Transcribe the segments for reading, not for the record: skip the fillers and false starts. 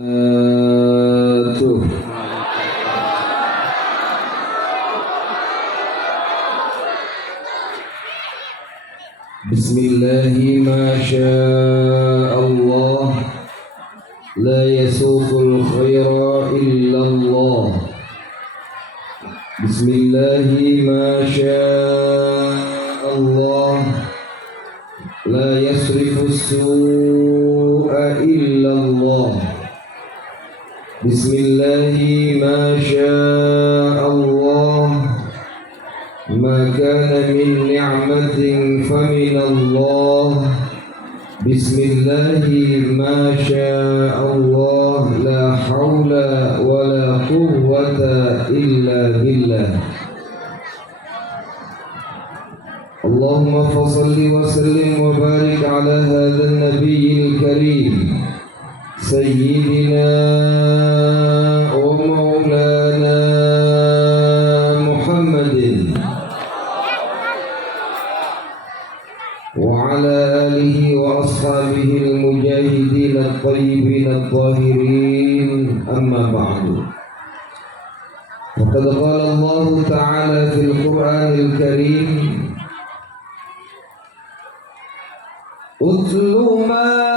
Tuh. Bismillahi masyaallah, la yasuqul khaira illallah. Bismillahi masyaallah, la yasrifus su'a illallah. Bismillahi masyaallah, ma kana min ni'matin faminallah. Bismillahi masyaallah, la hawla wa la quwwata illa billah. Allahumma fasalli wa sallim wa barik ala hadha nabiyil karim sayyidina wa maulana Muhammadin wa ala alihi wa ashabihi al-mujahidin at-tayyibin at-tahirin, amma ba'du. Faqad qala Allah ta'ala fil Qur'anil Karim, utlu ma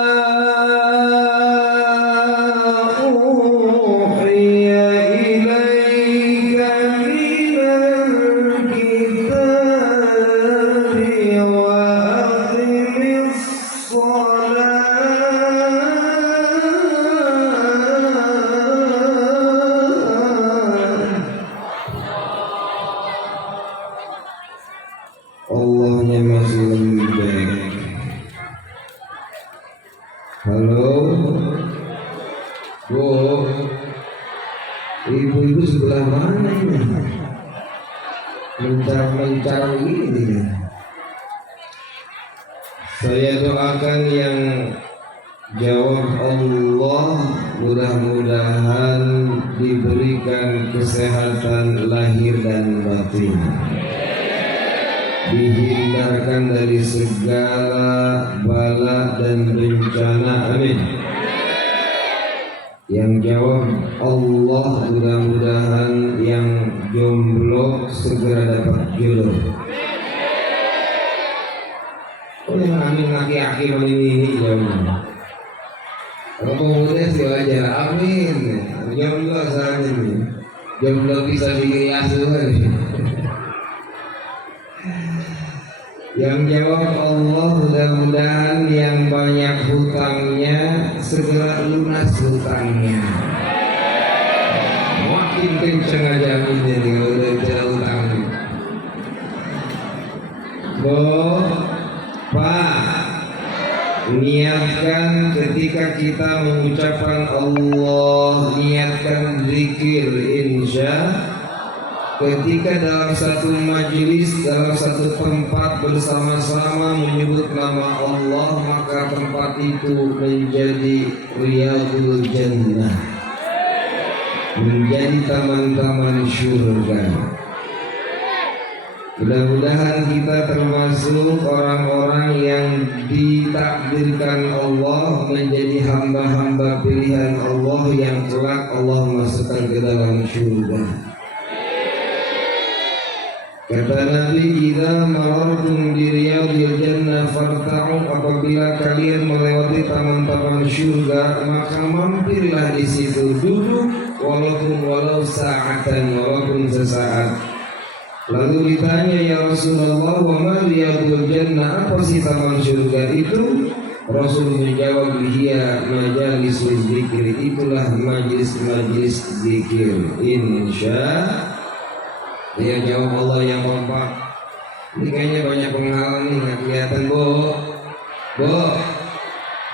Allahnya masih lembek. Halo, Bu, ibu-ibu sebelah mana ini? Mencar-mencar ini. Saya doakan yang jawab Allah, mudah-mudahan diberikan kesehatan lahir dan batin, dihindarkan dari segala bala dan bencana, amin. Yang jawab Allah, mudah-mudahan yang jomblo segera dapat jodoh. Oh yang amin laki-laki ini jauh. Kalau muda sih wajar, amin. Jomblo saat ini, jomblo bisa dihias lagi. Yang jawab Allah, mudah-mudahan yang banyak hutangnya segera lunas hutangnya. Makin kenceng aja aminnya nih kalau udah bicara hutang. Bu, Pak, niatkan ketika kita mengucapkan Allah, niatkan zikir insya. Ketika dalam satu majelis, dalam satu tempat bersama-sama menyebut nama Allah, maka tempat itu menjadi riyadul jannah, menjadi taman-taman syurga. Mudah-mudahan kita termasuk orang-orang yang ditakdirkan Allah menjadi hamba-hamba pilihan Allah yang kelak Allah masukkan ke dalam syurga. Kata Nabi, "Idza marartum bi riyadil jannah farta'u," apabila kalian melewati taman-taman syurga, maka mampirlah di situ, duduk walau sa'atan, walaupun sesaat. Lalu ditanya, "Ya Rasulullah, wa ma riyadul jannah?" Apa sih taman syurga itu? Rasul menjawab, "Hiya majalisul zikir." Itulah majlis-majlis zikir. Insya dia jawab Allah yang kompak. Ini kayaknya banyak penghalang nih, nggak kelihatan. Bu,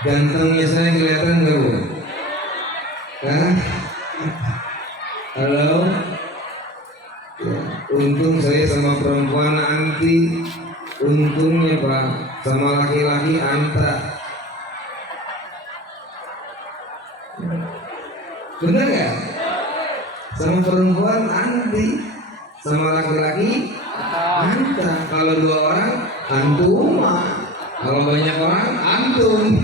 gantengnya saya kelihatan nggak, Bu? Hah? Halo? Ya, untung saya sama perempuan anti. Untungnya Pak, sama laki-laki anta. Benar nggak? Sama perempuan anti, sama laki-laki anta. Kalau dua orang antum, kalau banyak orang antum.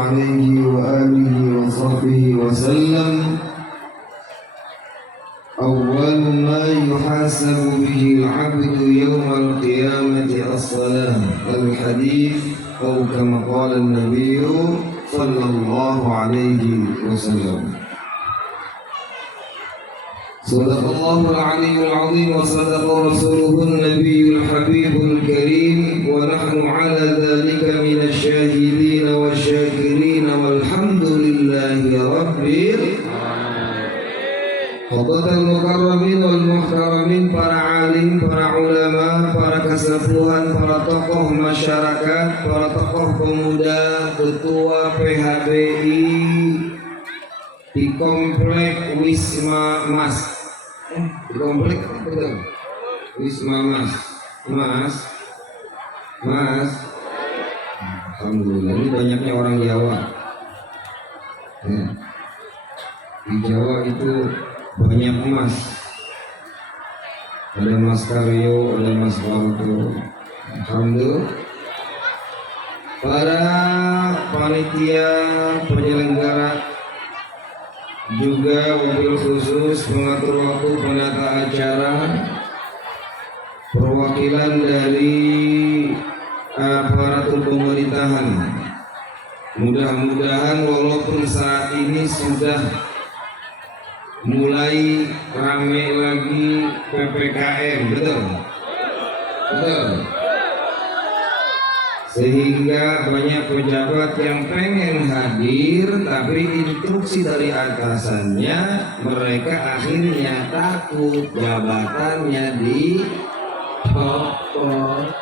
عليه وآله وصحبه وسلم أول ما يحاسب به العبد يوم القيامة الصلاة الحديث أو كما قال النبي صلى الله عليه وسلم. صدق الله العلي العظيم وصدق رسوله النبي الحبيب الكريم ونحن على ذلك من الشاهدين والشاكرين والحمد لله رب Khotbatul mukarramin wal muhtaramin, para alim, para ulama, para kesepuhan, para tokoh masyarakat, para tokoh pemuda, ketua PHBI di komplek Wisma Mas. Di komplek betul. Wisma Mas. Mas. Alhamdulillah, ini banyaknya orang Jawa. Ya. Di Jawa itu banyak emas, ada Mas Karyo, ada Mas Waldo. Alhamdulillah. Para panitia penyelenggara juga mobil khusus pengatur waktu, penata acara, perwakilan dari aparatur pemerintahan. Mudah-mudahan walaupun saat ini sudah mulai ramai lagi PPKM, betul? Sehingga banyak pejabat yang pengen hadir, tapi instruksi dari atasannya mereka akhirnya takut jabatannya dipotong.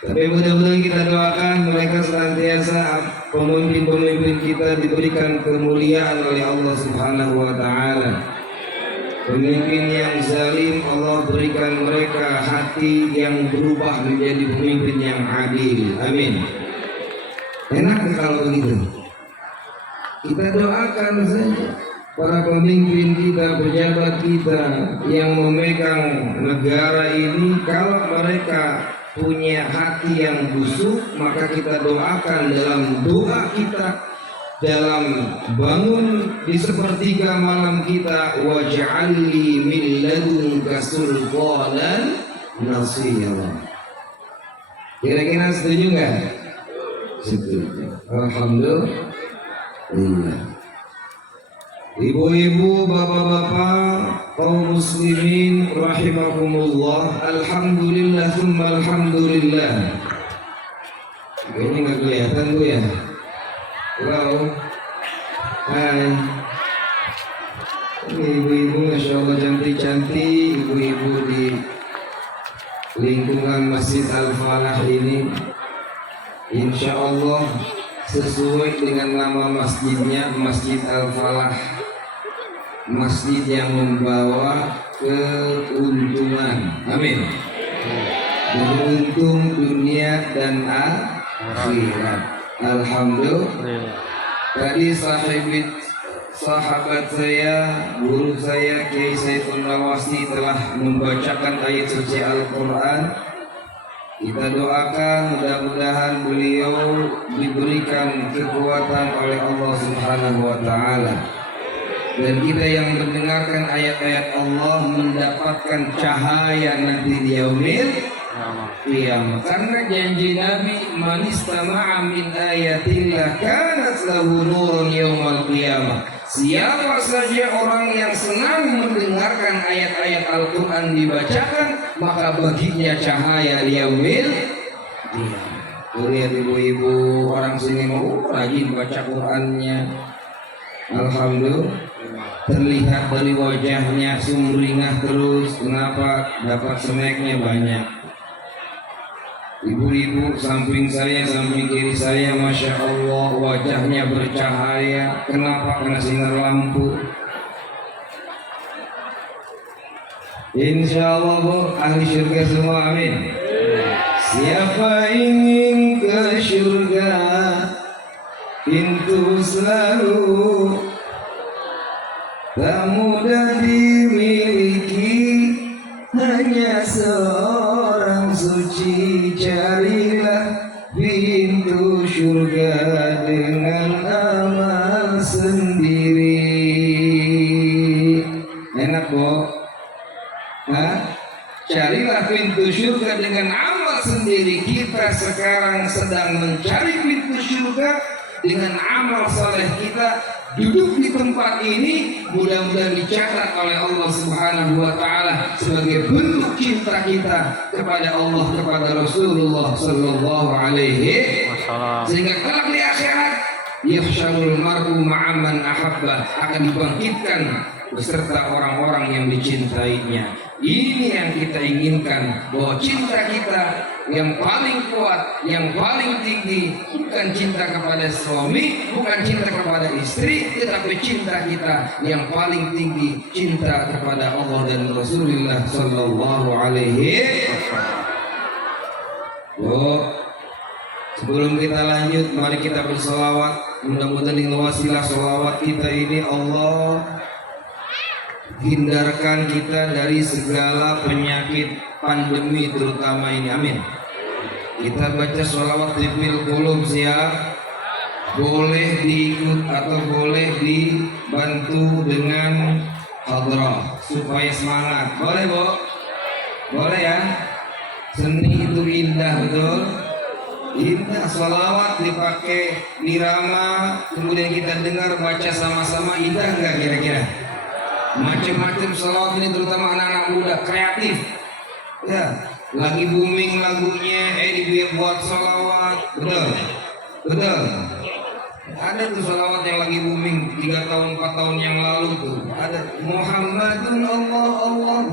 Tapi mudah-mudahan kita doakan mereka senantiasa, pemimpin-pemimpin kita diberikan kemuliaan oleh Allah Subhanahu wa taala. Pemimpin yang zalim Allah berikan mereka hati yang berubah menjadi pemimpin yang adil. Amin. Enak kalau begitu. Kita doakan saja para pemimpin kita, pejabat kita yang memegang negara ini, kalau mereka punya hati yang busuk, maka kita doakan dalam doa kita, dalam bangun di sepertiga malam kita, waj'alli min ladunka sultanan nasira. Kira-kira setuju nggak? Setuju. Alhamdulillah. Ibu-ibu, bapak-bapak, kaum muslimin rahimakumullah, alhamdulillah tsumma alhamdulillah. Ini nggak kelihatan Bu ya? Halo. Hai. Ini ibu-ibu Masya Allah cantik-cantik, ibu-ibu di lingkungan Masjid Al-Falah ini. Insya Allah sesuai dengan nama masjidnya, Masjid Al-Falah, masjid yang membawa keuntungan. Amin. Beruntung dunia dan akhirat. Alhamdulillah. Tadi sahabat saya, guru saya Kiai Saiful Nawasi telah membacakan ayat suci Al-Quran. Kita doakan mudah-mudahan beliau diberikan kekuatan oleh Allah Subhanahu wa taala. Dan kita yang mendengarkan ayat-ayat Allah mendapatkan cahaya nanti di yaumil qiyamah. Karena janji Nabi, man istama'a min ayatillah kanat lahu nurun yaumal qiyamah. Siapa saja orang yang senang mendengarkan ayat-ayat Al-Quran dibacakan, maka baginya cahaya yaumil qiyamah. Lihat ibu-ibu orang sini mau rajin baca Qurannya. Alhamdulillah. Terlihat dari wajahnya sumringah terus. Kenapa? Dapat snacknya banyak. Ibu-ibu samping saya, samping kiri saya, Masya Allah wajahnya bercahaya. Kenapa? Karena sinar lampu. Insya Allah Bu, ahli surga semua, amin. Siapa ingin ke surga, pintu selalu tak mudah dimiliki, hanya seorang suci. Carilah pintu surga dengan amal sendiri. Enak kok? Hah? Carilah pintu surga dengan amal sendiri. Kita sekarang sedang mencari pintu surga dengan amal saleh kita. Duduk di tempat ini mudah-mudahan dicatat oleh Allah Subhanahu wa taala sebagai bentuk cinta kita kepada Allah, kepada Rasulullah sallallahu alaihi wasallam. Sehingga kelak di akhirat yahsyarul mar'u ma'aman ahabba, akan dibangkitkan beserta orang-orang yang dicintainya. Ini yang kita inginkan, bahwa cinta kita yang paling kuat, yang paling tinggi bukan cinta kepada suami, bukan cinta kepada istri, tetapi cinta kita yang paling tinggi cinta kepada Allah dan Rasulullah sallallahu alaihi wasallam. Sebelum kita lanjut, mari kita berselawat. Mudah-mudahan dengan wasilah selawat kita ini Allah hindarkan kita dari segala penyakit pandemi terutama ini, amin. Kita baca sholawat Tibbil Qulub, siap? Boleh diikut atau boleh dibantu dengan hadrah supaya semangat. Boleh, Bu? Boleh ya? Seni itu indah, betul? Indah. Sholawat dipakai dirama, kemudian kita dengar baca sama-sama, indah enggak kira-kira? Macam-macam sholawat ini terutama anak-anak muda kreatif ya, lagi booming lagunya dibuat sholawat, betul ada tuh sholawat yang lagi booming 3 tahun 4 tahun yang lalu tuh, ada Muhammadun Allah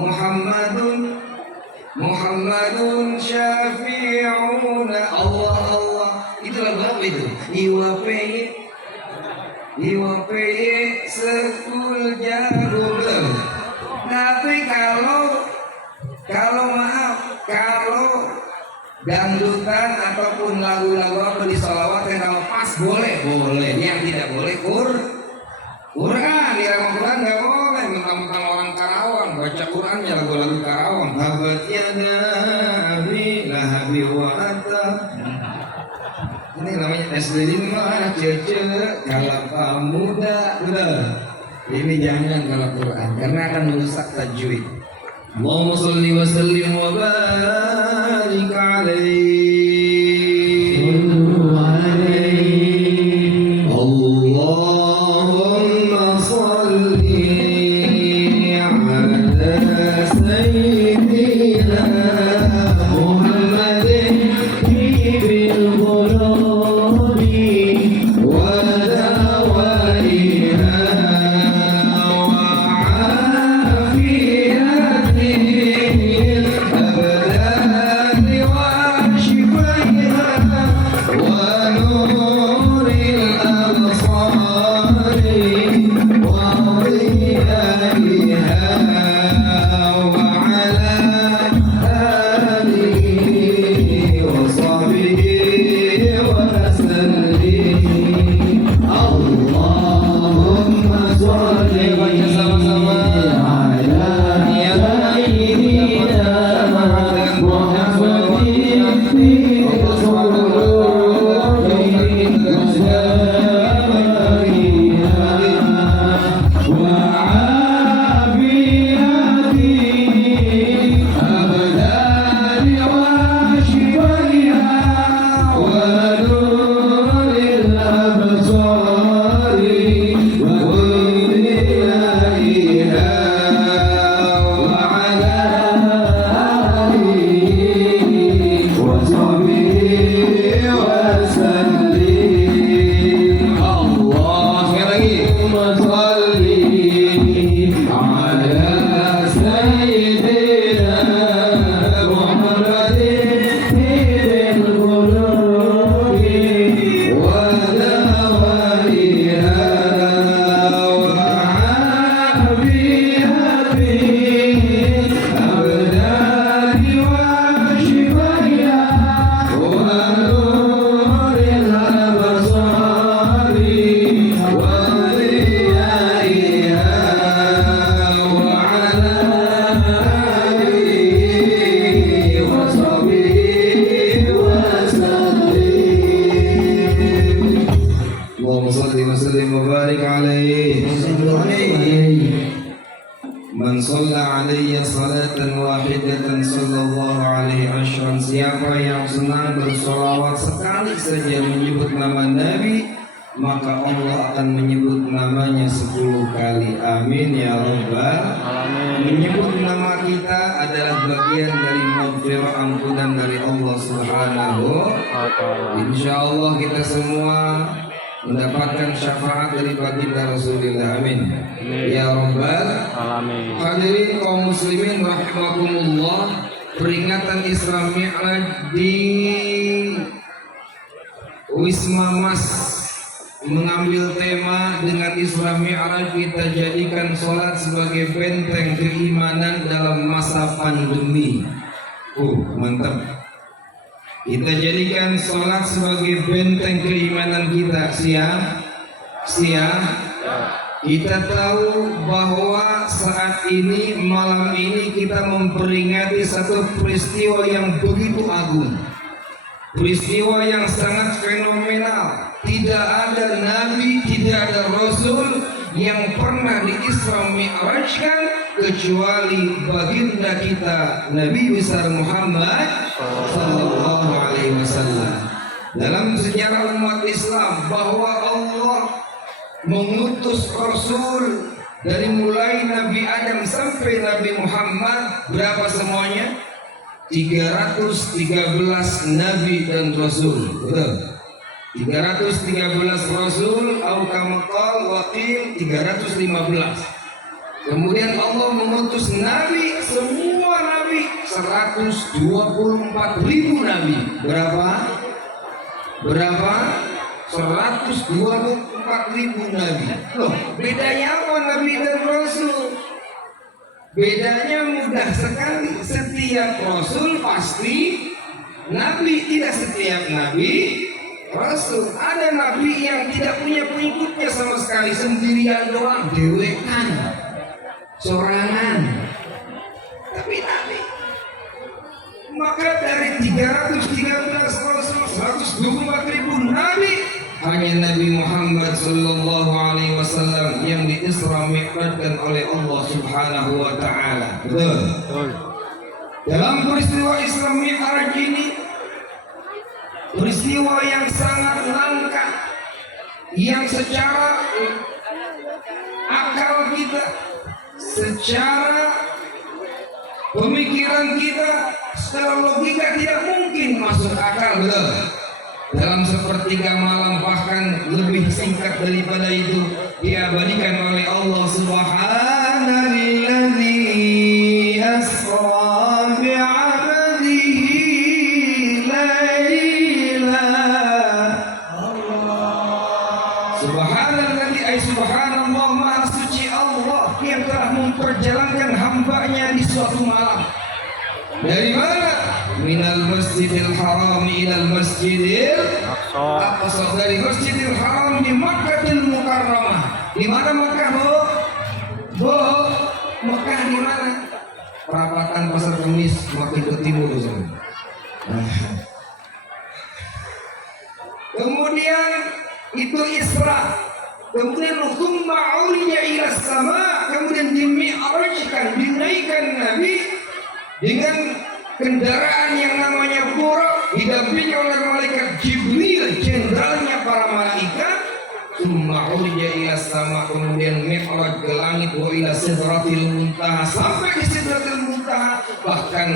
Muhammadun syafi'una Allah. Itu lagu apa itu? Iwape sekul jago. Tapi kalau dangdutan ataupun lagu-lagu apa di sholawat yang kalau pas boleh. Yang tidak boleh Quran di Ramadan nggak boleh. Mentang-mentang orang Karawang baca Qurannya lagu-lagu Karawang. Habat ya nabi lahabi wa atab. Ini namanya SD5 cece kalau muda, betul. Ini jangan kalau Quran karena akan merusak tajwid. Allahumma sholli wa sallim wa barik alaihi. Allahumma sholli ala sayyidina Muhammadin bil Allahumma salli wa sallim wa barik alaihi. Man shalla alayya salatan wahidatan sallallahu alaihi asyran. Siapa yang senang bersolawat sekali saja menyebut nama Nabi, maka Allah akan menyebut namanya 10 kali. Amin ya Rabbal alamin. Menyebut nama kita adalah bagian dari maghfirah, ampunan dari Allah Subhanahu wa ta'ala. Insyaallah kita semua mendapatkan syafaat dari baginda Rasulullah. Amin. Ya Rabbal alamin. Hadirin kaum muslimin rahimakumullah, peringatan Isra Mi'raj di Wisma Mas mengambil tema dengan Isra Mi'raj kita jadikan sholat sebagai benteng keimanan dalam masa pandemi. Mantap. Kita jadikan sholat sebagai benteng keimanan kita. Siap. Kita tahu bahwa saat ini, malam ini kita memperingati satu peristiwa yang begitu agung, peristiwa yang sangat fenomenal. Tidak ada nabi, tidak ada rasul yang pernah di Isra Mi'rajkan kecuali baginda kita Nabi besar Muhammad sallallahu alaihi wasallam. Dalam sejarah umat Islam bahwa Allah mengutus rasul dari mulai Nabi Adam sampai Nabi Muhammad, berapa semuanya? 313 nabi dan rasul. Betul. 313 rasul atau kamakal wakil 315. Kemudian Allah mengutus nabi, semua nabi 124.000 nabi. Berapa? 124.000 nabi. Loh, bedanya apa nabi dan rasul? Bedanya mudah sekali. Setiap rasul pasti nabi, tidak setiap nabi rasul. Ada nabi yang tidak punya pengikutnya sama sekali, sendirian doang, dewekan, sorangan, tapi nabi. Maka dari 313 rasul, 124.000 nabi, hanya Nabi Muhammad sallallahu alaihi wasallam yang di-Isra Mi'rajkan oleh Allah Subhanahu wa ta'ala. Betul. Dalam peristiwa Isra Mi'raj ini, peristiwa yang sangat langka, yang secara akal kita, secara pemikiran kita, secara logika tidak mungkin masuk akal. Betul. Dalam sepertiga malam, bahkan lebih singkat daripada itu, diabadikan oleh Allah Subhanalladzi asra bi'abdihi laila. Subhanalladzi, ay subhanallah, maha suci Allah yang telah memperjalankan hambanya di suatu malam. Dari mana? Minal masjidil haram ilal masjidil aqsa. Dari masjidil haram di Makkahil Mukarramah. Di mana Makkah, Bu? Makkah di mana? Perapatan Pasar Kemis, makin ke timur. Kemudian itu Isra. Kemudian tsumma uliya ila sama, kemudian dimi'rajkan, dinaikkan Nabi dengan kendaraan yang namanya Buraq, didampingi oleh malaikat Jibril, jenderalnya para malaikat. Tsumma uliya ila sama, kemudian mi'raj ke langit, wa ila sidratil muntaha, sampai ke sidratil muntaha, bahkan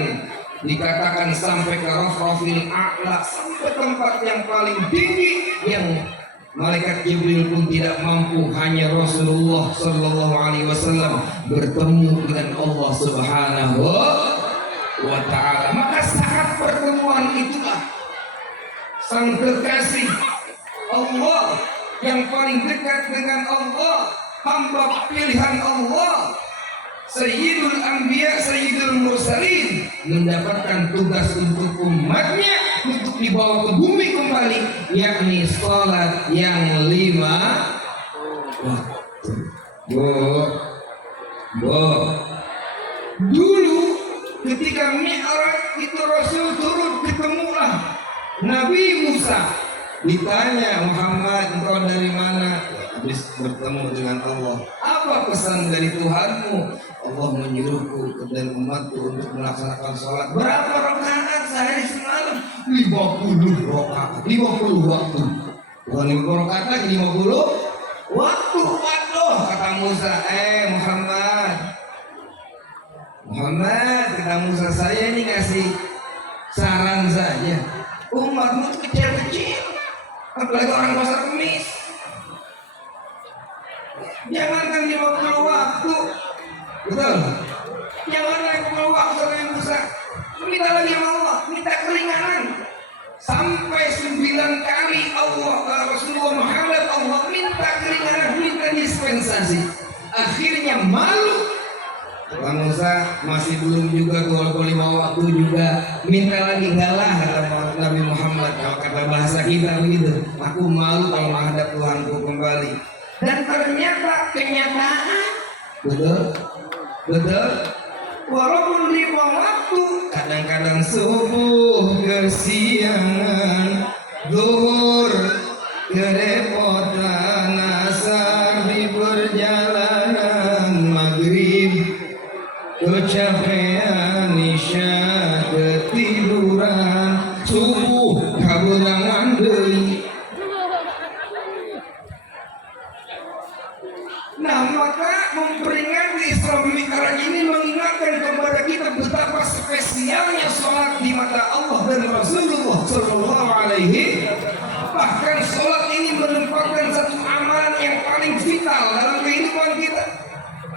dikatakan sampai ke rafrafil a'la, sampai tempat yang paling tinggi yang malaikat Jibril pun tidak mampu, hanya Rasulullah sallallahu alaihi wasallam bertemu dengan Allah Subhanahu wa ta'ala. Maka saat pertemuan itulah sang kekasih Allah yang paling dekat dengan Allah, hamba pilihan Allah, Sayyidul Anbiya, Sayyidul Mursalin, mendapatkan tugas untuk umatnya untuk dibawa ke bumi kembali, yakni salat yang 5 waktu. Dulu ketika Mi'raj itu Rasul turun, ketemulah Nabi Musa. Ditanya, Muhammad, engkau dari mana? habis bertemu dengan Allah. Apa pesan dari Tuhanmu? Allah menyuruhku dan umatku untuk melaksanakan sholat. Berapa rakaat sehari semalam? 50 rakaat, 50 waktu. Bukan 50 rakaat lagi, 50 waktu. Waduh, kata Musa, Muhammad, kata Musa, saya ini ngasih saran saja. Umatmu kecil-kecil, apalagi orang pasar kemis. Jangankan 50 waktu, betul? Jangankan 50 waktu yang Musa. Minta lagi sama Allah, minta keringanan. Sampai 9 kali Rasulullah Muhammad Allah minta keringanan, minta dispensasi. Akhirnya malu. Bang Musa masih belum juga 25 waktu juga minta lagi, enggak lah kata Nabi Muhammad. Kalau kata bahasa kita begitu, aku malu kalau menghadap Tuhanku kembali. Dan ternyata kenyataan betul walaupun 5 waktu, kadang-kadang subuh kesiangan, zuhur kerepotan, asar di perjalanan, maghrib kecapean, isya ketiduran, subuh kaburangan deui. Nah, maka memperingati Isra Mi'raj ini mengingatkan kepada kita betapa spesialnya sholat di mata Allah dan Rasulullah Sallallahu Alaihi. Bahkan sholat ini merupakan satu amalan yang paling vital dalam kehidupan kita.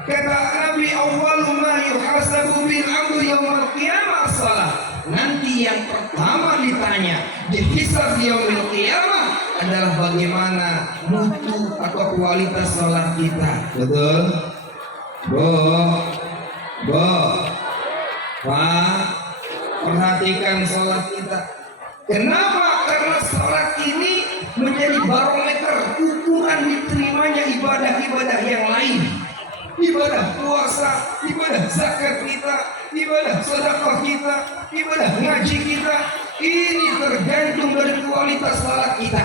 Kata Nabi, awwalu ma yuhasabu bil 'abdu yaumil qiyamah shalah. Nanti yang pertama ditanya, dihisab yaumil qiyamah adalah bagaimana mutu atau kualitas sholat kita. Betul? Pak, perhatikan sholat kita. Kenapa? Karena sholat ini menjadi barometer ukuran diterimanya ibadah-ibadah yang lain. Ibadah puasa, ibadah zakat kita, ibadah sedekah kita, ibadah ngaji kita, ini tergantung dari kualitas salat kita.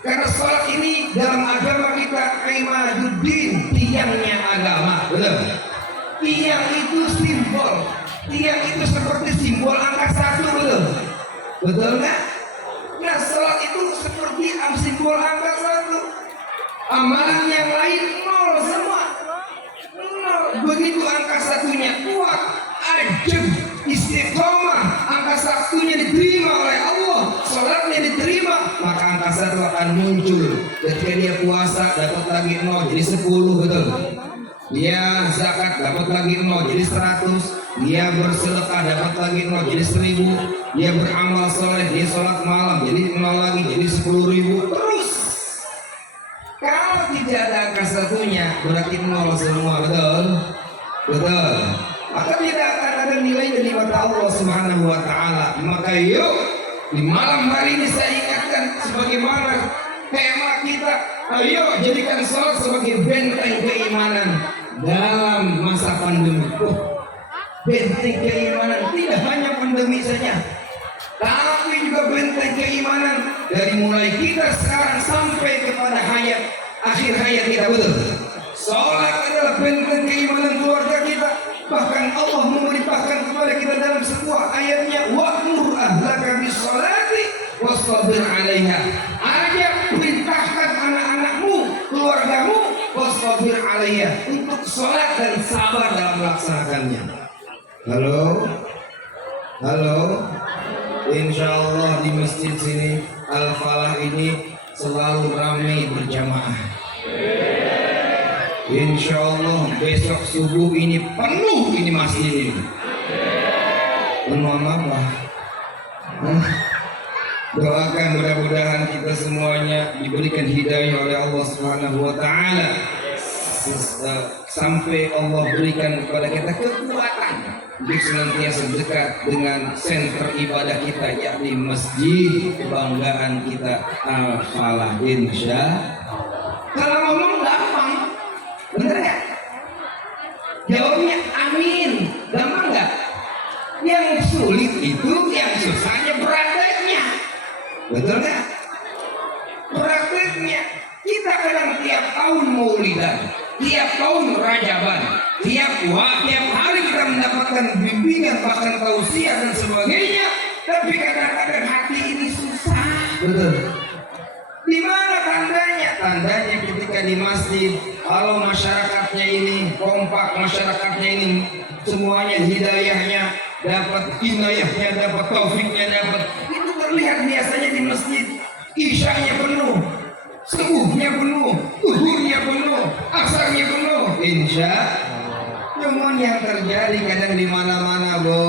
Karena salat ini dalam agama kita imaduddin, tiangnya agama. Betul? Tiang itu simbol, tiang itu seperti simbol angka 1, betul? Betul nggak? Nah, salat itu seperti simbol angka 1. Amalan yang lain 0 semua. Begitu angka 1-nya kuat, ajab, istiqomah, angka 1-nya diterima oleh Allah, salatnya diterima, maka angka 1 akan muncul. Ketika dia puasa dapat lagi 0 jadi 10, betul? Dia zakat dapat lagi 0 jadi 100, dia bersedekah dapat lagi 0 jadi 1000, dia beramal soleh, dia sholat malam jadi 0 lagi jadi 10.000, terus. Kalau tidak ada angka 1-nya berarti 0 semua, betul? Betul. Maka tidak akan ada nilai dari mata Allah Subhanahu wa taala. Maka yuk di malam hari ini saya ingatkan sebagaimana tema kita, ayo jadikan salat sebagai benteng keimanan dalam masa pandemi. Benteng keimanan tidak hanya pandemi saja, tapi juga benteng keimanan dari mulai kita sekarang sampai kepada akhir hayat kita, betul? Salat adalah benteng keimanan keluarga kita. Bahkan Allah memerintahkan kepada kita dalam sebuah ayatnya, wa'mur ahlaka bis-sholati wastabir 'alaiha. Ajak, perintahkan anak-anakmu, keluargamu, wastabir 'alaiha, untuk sholat dan sabar dalam melaksanakannya. Halo. Insyaallah di masjid sini Al-Falah ini selalu ramai berjamaah. Insyaallah besok subuh ini penuh ini masjid ini. Mohon maaf. Doakan mudah-mudahan kita semuanya diberikan hidayah oleh Allah Subhanahu wa taala. Sampai Allah berikan kepada kita kekuatan untuk senantiasa dekat dengan senter ibadah kita, yakni masjid kebanggaan kita Al-Falah. Kalau ngomong gampang, bener nggak? Jawabnya amin, gampang nggak? Yang sulit itu yang susahnya prakteknya, betul nggak? Prakteknya kita kita kadang tiap tahun Maulidan, tiap tahun Rajaban, tiap hari kita mendapatkan bimbingan bahkan tausiah dan sebagainya, tapi kadang-kadang hati ini susah. Betul. Di mana tandanya? Tandanya ketika di masjid, kalau masyarakatnya ini kompak, masyarakatnya ini semuanya hidayahnya dapat, inayahnya dapat, taufiknya dapat, itu terlihat biasanya di masjid. Isyanya penuh, subuhnya penuh, zuhurnya penuh, asarnya penuh. Insya cuman yang terjadi kadang di mana-mana, Bu,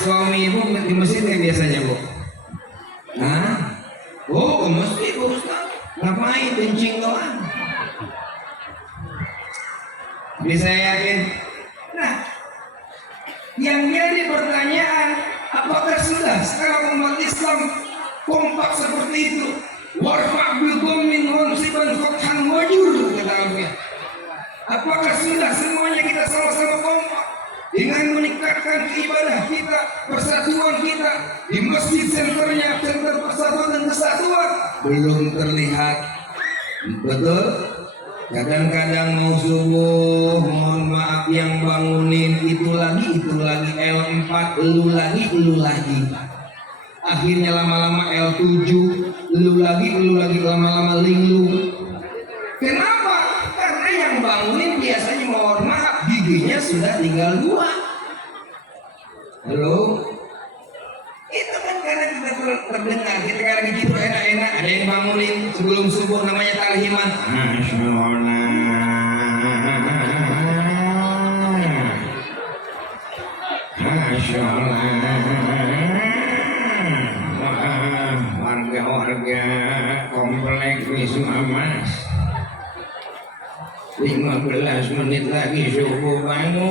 suami ibu di masjid kayak biasanya, Bu. Nah, ke masjid, Ustaz. Ngapain kencing doang? Bisa yakin? Nah, yang jadi pertanyaan, apakah sudah sekarang umat Islam kompak seperti itu? Warfa' bil dhammin wansiban fathan wajur, kata Alfiah. Apakah sudah semuanya kita sama-sama kompak dengan meningkatkan ibadah kita, persatuan kita di masjid senternya, center persatuan dan kesatuan? Belum terlihat. Betul? Kadang-kadang mau subuh, mohon maaf yang bangunin itu lagi L4, lu lagi. Akhirnya lama-lama L7, lu lagi lama-lama linglung. Kenapa? Karena yang bangunin biasanya mohon maaf giginya sudah tinggal 2. Halo? Itu kan karena kita terdengar, kita kadang gitu enak-enak, ada yang bangunin sebelum subuh namanya talhiman. Masya Allah. Warga komplek Wisma Mas, 15 menit lagi subuh, bangun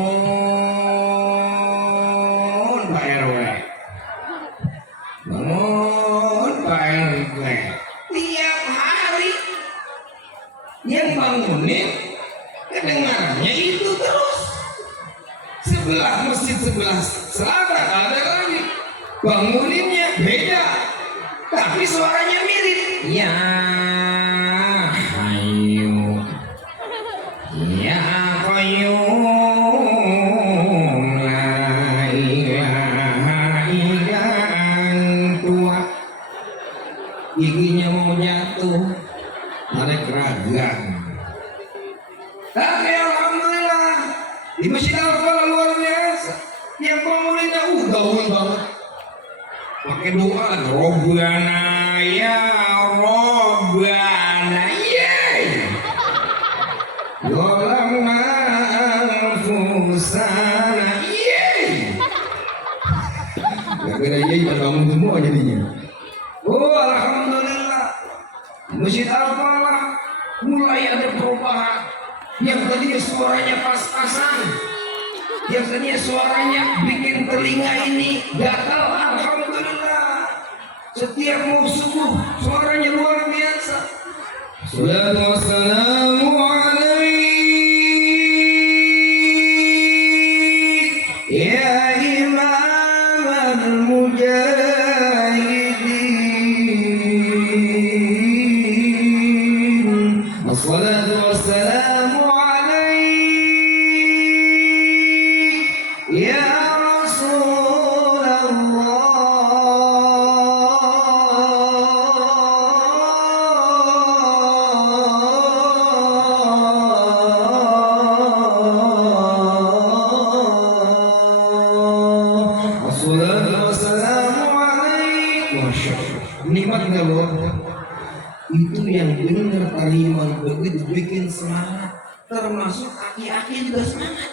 Pak RW, bangun Pak RW. Tiap hari yang bangunin kedengarannya itu terus. Sebelah masjid sebelah selatan ada lagi, banguninnya beda, tapi suaranya mirip. Ya Hayyu Ya Qayyum la ilaha illa anta. Giginya mau jatuh, tarik ragang. Tapi alhamdulillah di Masjid Al-Falah luar biasa, yang banguninnya gaul banget. Pakai doa lagi, Robbana ya Robbana yeay Dolamna anfusana yeay. Gara-gara yeay bangun semua jadinya. Alhamdulillah, Masjid Al-Falah mulai ada perubahan. Yang tadinya suaranya pas-pasan, yang tadinya suaranya bikin telinga ini gatal, alhamdulillah. Setiap mau subuh suaranya luar biasa. Salatu wassalamu alaik ya imam al-mujahidin. Assalatu wassalamu ya Rasulullah. Assalatu wassalamu alaikum. Nikmat nggak buat? Itu yang benar tariman begitu bikin semangat. Termasuk aki-aki juga semangat.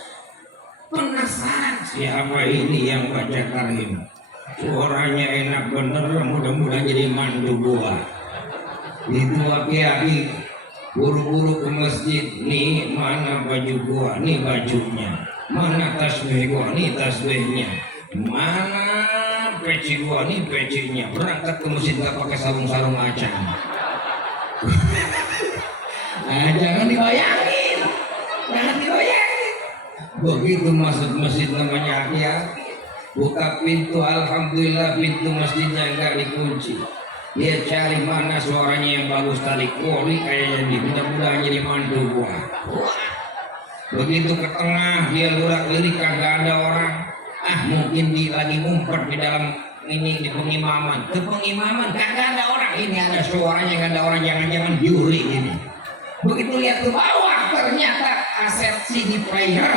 Penasaran siapa ini yang baca karim, suaranya enak bener, mudah-mudahan jadi mandu gua. Itu aki-aki buru-buru ke masjid, nih mana baju gua, nih bajunya, mana tasbih gua, nih tasbihnya, mana peci gua, nih pecinya. Berangkat ke masjid gak pakai sarung-sarung acang. Nah, jangan dibayangin, jangan dibayangin. Begitu masuk masjid namanya aki-aki, buka pintu, alhamdulillah pintu masjidnya enggak dikunci. Dia cari mana suaranya yang bagus tadi. Wali kayaknya di mudah-mudahan jadi mantu gua. Begitu ke tengah dia lurak-lirik kagak ada orang. Mungkin dia lagi ngumpet di dalam ini di pengimaman. Ke pengimaman kagak ada orang. Ini ada suaranya kagak ada orang, jangan-jangan juri ini. Begitu lihat ke bawah ternyata aset CD player.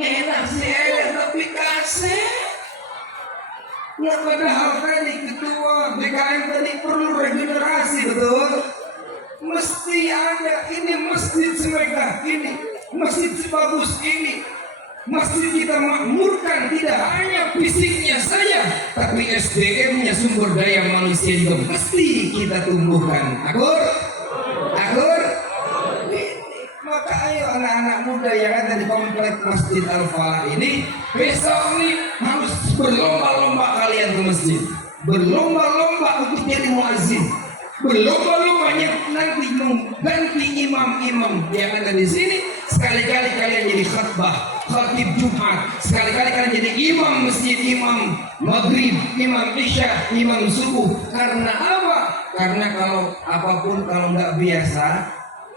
Enak sih tapi kaset. Ya padahal tadi ketua BKM tadi perlu regenerasi, betul? Mesti ada ini masjid semegah ini, masjid sebagus ini, masjid kita makmurkan tidak hanya fisiknya saja, tapi SDM-nya sumber daya manusia juga mesti kita tumbuhkan. Akur, akur. Maka ayo anak-anak muda yang ada di komplek Masjid Al-Falah ini besok nih harus berlomba-lomba kalian ke masjid, berlomba-lomba untuk jadi muazzin, berlomba-lombanya nanti mengganti imam-imam yang ada di sini. Sekali-kali kalian jadi khatib Jumat, sekali-kali kalian jadi imam masjid, imam maghrib, imam isya, imam subuh. Karena apa? Karena kalau apapun kalau nggak biasa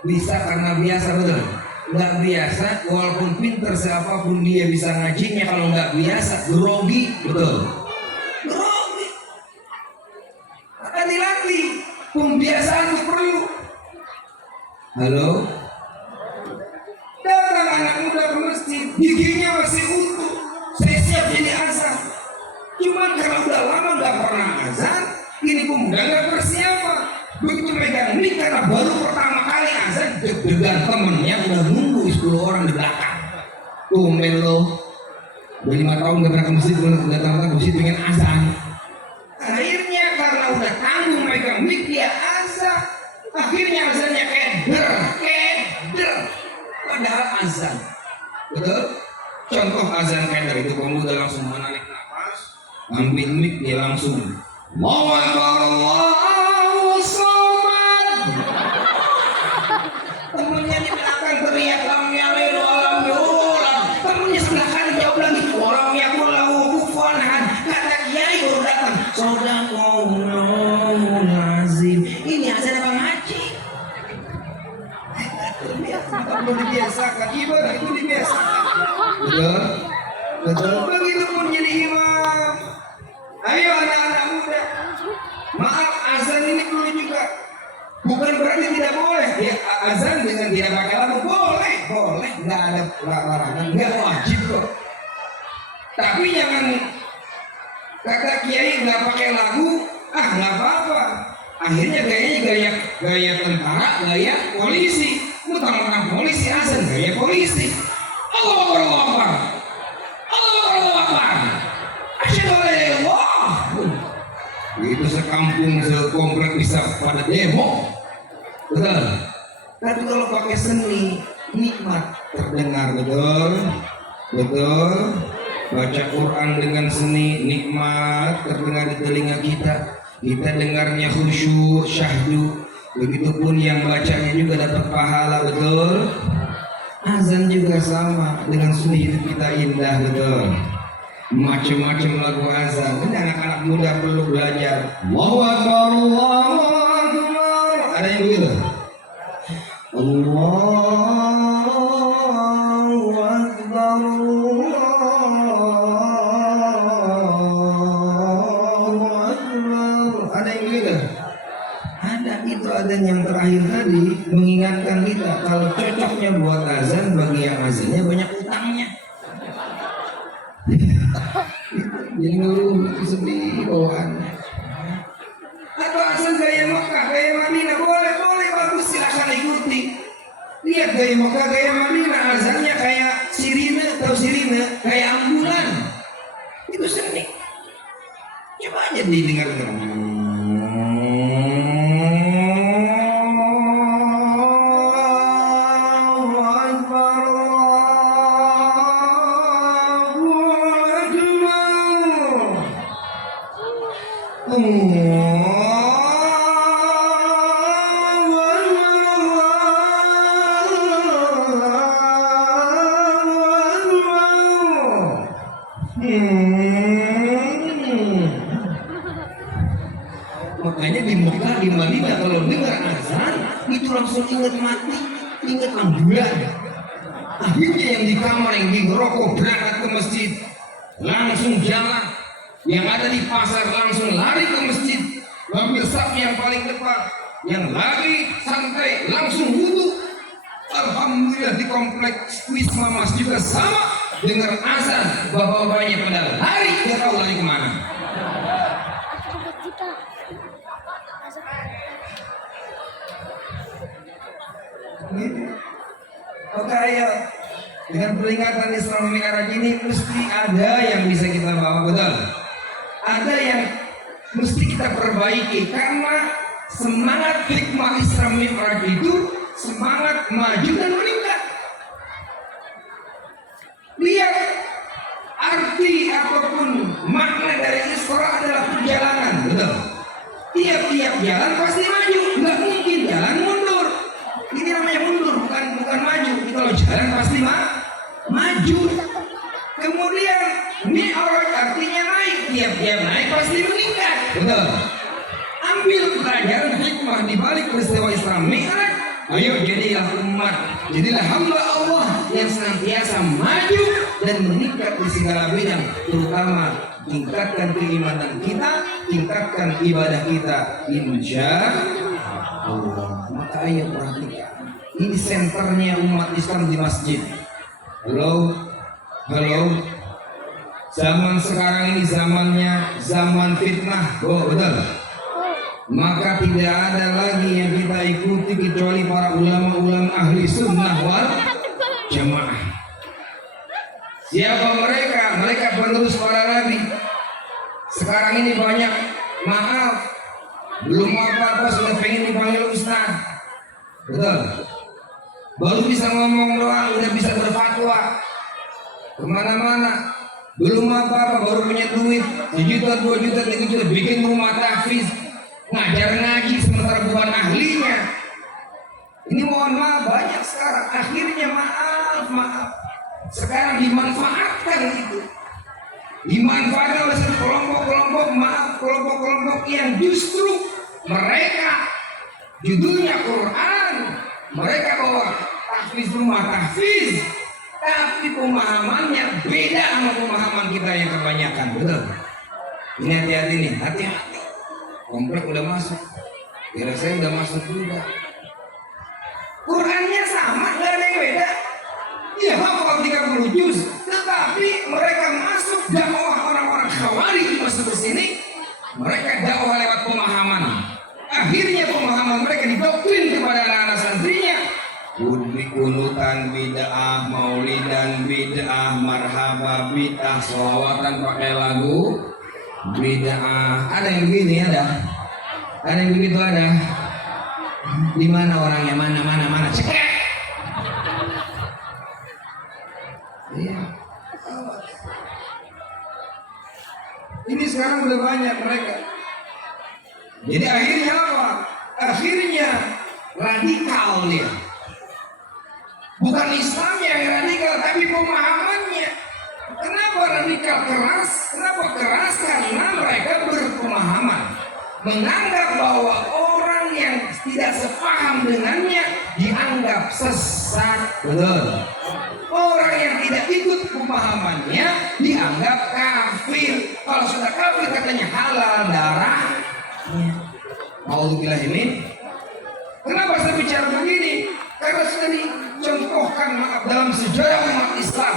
bisa karena biasa, betul? Nggak biasa walaupun pinter siapapun dia bisa ngajinya, kalau nggak biasa grogi, betul? Grogi. Akan dilatih, pembiasaan itu perlu. Halo? Datang anak muda ke masjid, giginya masih utuh, saya siap jadi azan. Cuman karena udah lama nggak pernah azan, ini pemuda nggak bersiapan. Begitu megang mic karena baru pertama kali azan, deg-degan temennya udah nunggu 10 orang di belakang. Tumben lo, udah 5 tahun gak pernah ke masjid, datang-datang ke masjid pengen azan. Akhirnya karena udah tanggung megang mic dia azan. Akhirnya azannya keder, padahal azan. Betul? Contoh azan keder itu pemuda langsung menarik nafas, ambil mic dia langsung Allahu Akbar, Allahu Samad. Temennya di belakang teriak lam yalid wa lam yulad. Temennya sebelah kanan jawab lagi walam yakul lahu kufuwan ahad. Kata kiai baru datang, Sadaqallahul azim. Ini azan apa ngaji? Perlu dibiasakan, ibadah itu dibiasakan. Betul? Betul. Begitu pun jadi imam. Ayo anak-anak muda. Maaf, azan ini perlu juga. Bukan berarti tidak boleh. Ya, azan dengan tidak pakai lagu boleh, nggak ada larangan, nggak wajib kok. Tapi jangan kata kiai nggak pakai lagu, nggak apa-apa. Akhirnya gayanya gaya tentara, gaya polisi. Mentang-mentang polisi azan gaya polisi. Allahu Akbar, Allahu Akbar, asyhadu an la ilaha illallah. Itu sekampung sekomplek bisa pada demo. Betul. Tapi kalau pakai seni nikmat terdengar, betul, betul. Baca Quran dengan seni nikmat terdengar di telinga kita. Kita dengarnya khusyuk, syahdu. Begitupun yang bacanya juga dapat pahala, betul. Azan juga sama dengan seni hidup kita indah, betul. Macam-macam lagu azan. Ini anak-anak muda perlu belajar. Allahu Akbar, Allahu Akbar. Ada yang begitu? Allahu Akbar, Allahu Akbar. Ada yang begitu? Ada. Itu azan yang terakhir tadi mengingatkan kita kalau cocoknya buat azan bagi yang azannya banyak utangnya. Jadi ngeluh sedih bawaannya. Atau azan gaya Mekah, gaya Madinah, boleh bagus, silakan ikuti. Lihat gaya Mekah, gaya Madinah, azannya kayak sirine kayak ambulan. Itu seni. Coba aja didengar. Makanya di Mekah, di Madinah kalau dengar azan itu langsung ingat mati, ingat ambulan. Akhirnya yang di kamar, yang di ngerokok berangkat ke masjid, langsung jalan. Yang ada di pasar langsung lari ke masjid, ambil saf yang paling depan. Yang lari santai langsung wudhu. Alhamdulillah di kompleks Wisma Mas juga sama, dengar azan bapak-bapaknya pada lari, dia tahu lari kemana. Maka ayo dengan peringatan Islam Mi'raj ini mesti ada yang bisa kita bawa, betul? Ada yang mesti kita perbaiki karena semangat hikmah Islam Mi'raj itu semangat maju dan meningkat. Lihat arti ataupun makna dari Isra adalah perjalanan, betul? Tiap-tiap jalan pasti maju, nggak mungkin jalan mundur. Ini namanya mundur, bukan maju. Kalau jalan pasti maju. Kemudian Mi'raj artinya naik, tiap-tiap naik pasti meningkat, betul? Ambil pelajaran hikmah di balik peristiwa Isra Mi'raj. Ayo jadilah umat, jadilah hamba Allah yang senantiasa maju dan meningkat di segala bidang, terutama tingkatkan keimanan kita, tingkatkan ibadah kita, insya Allah. Maka ayo perhatikan, ini senternya umat Islam di masjid. Halo, zaman sekarang ini zamannya zaman fitnah, betul? Maka tidak ada lagi yang kita ikuti kecuali para ulama-ulama ahli sunnah wal jamaah. Siapa mereka? Mereka penerus para nabi. Sekarang ini banyak, maaf, belum apa-apa sudah pengen dipanggil ustaz, betul? Baru bisa ngomong doang, udah bisa berfatwa kemana-mana. Belum apa-apa, baru punya duit 1 juta, 2 juta, 3 juta, bikin rumah tahfiz, ngajar ngaji sementara bukan ahlinya. Ini mohon maaf banyak sekarang. Akhirnya maaf. Sekarang dimanfaatkan itu. Dimanfaatkan oleh kelompok-kelompok yang justru mereka judulnya Quran. Mereka bawa tahfiz rumah tahfiz, tapi pemahamannya beda sama pemahaman kita yang kebanyakan, betul? Ini hati-hati nih, hati-hati. Komplek udah masuk, kira saya udah masuk juga. Qurannya sama, nggak ada yang beda. Dia hafal 30 juz, tetapi mereka masuk dakwah orang-orang Khawarij masuk ke sini. Mereka dakwah lewat pemahaman. Akhirnya pemahaman mereka didoktrin kepada anak-anak santrinya. Kunutan bid'ah, maulidan bid'ah, marhaba bid'ah, sholawatan pakai lagu bid'ah. Ada yang begini, ada yang begitu, ada. Di mana orangnya? Mana cek. Iya. Ini sekarang udah banyak mereka. Jadi akhirnya apa? Akhirnya radikal dia. Bukan Islamnya yang radikal, tapi pemahamannya. Kenapa radikal keras? Kenapa keras? Karena mereka berpemahaman, menganggap bahwa orang yang tidak sepaham dengannya dianggap sesat, betul? Orang yang tidak ikut pemahamannya dianggap kafir. Kalau sudah kafir katanya halal darahnya. Alhamdulillah ini. Kenapa saya bicara begini? Karena sudah dicontohkan dalam sejarah umat Islam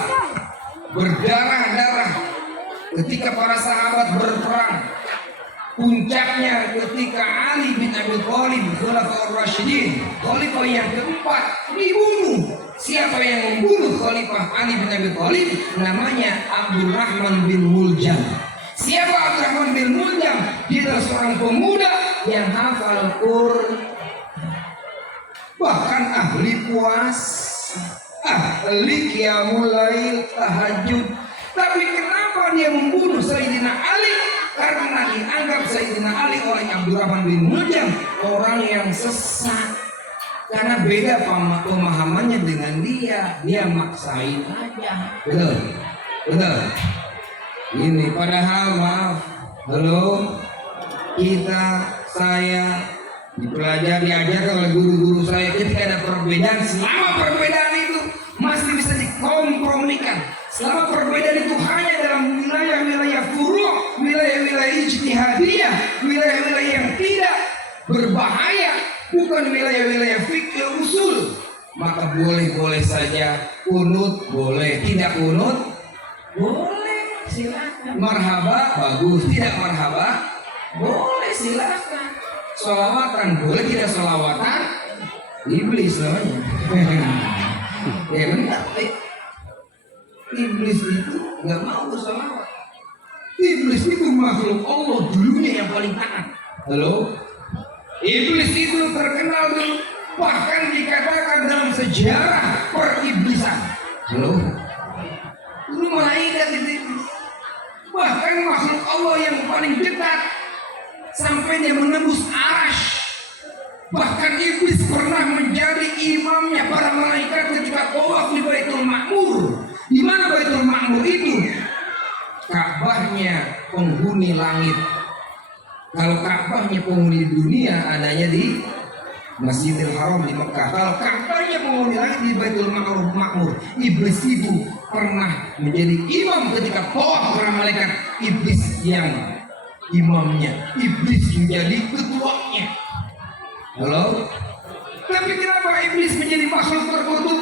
berdarah-darah ketika para sahabat berperang. Puncaknya ketika Ali bin Abi Thalib, Khulafaur Rasyidin, khalifah yang keempat, dibunuh. Siapa yang membunuh Khalifah Ali bin Abi Thalib? Namanya Abdurrahman bin Muljam. Siapa Abdurrahman bin Muljam? Dia adalah seorang pemuda yang hafal Quran, bahkan ahli puasa, ahli qiyamul lail, tahajud. Tapi kenapa dia membunuh Sayyidina Ali? Karena dianggap Sayyidina Ali oleh Abdurrahman bin Muljam orang yang sesat. Karena beda pemahamannya dengan dia maksain aja. Betul. Ini padahal maaf, halo, saya diajarkan oleh guru-guru saya, ketika ada perbedaan, selama perbedaan itu masih bisa dikompromikan, selama perbedaan itu hanya dalam wilayah-wilayah furu', wilayah-wilayah ijtihadiyah, wilayah-wilayah yang tidak berbahaya, bukan wilayah-wilayah fikih usul, maka boleh-boleh saja. Kunut boleh, tidak kunut boleh, silakan. Marhaba bagus, tidak marhaba boleh, silakan. Solawatan boleh, tidak solawatan iblis namanya. Ya benar, iblis itu nggak mau bersolawat. Iblis itu makhluk Allah dulunya yang paling taat. Halo, iblis itu terkenal dulu, bahkan dikatakan dalam sejarah periblisan. Halo, dulu malaikat itu iblis, bahkan makhluk Allah yang paling dekat, sampai dia menembus arasy. Bahkan iblis pernah menjadi imamnya para malaikat ketika tawaf di Baitul Ma'mur. Di mana Baitul Ma'mur itu? Ka'bahnya penghuni langit. Kalau Ka'bahnya penghuni dunia adanya di Masjidil Haram di Mekah. Kalau Ka'bahnya penghuni langit di Baitul Ma'mur. Iblis itu pernah menjadi imam ketika tawaf para malaikat. Iblis yang imamnya, iblis menjadi ketuanya. Halo? Tapi kenapa iblis menjadi makhluk terkutuk?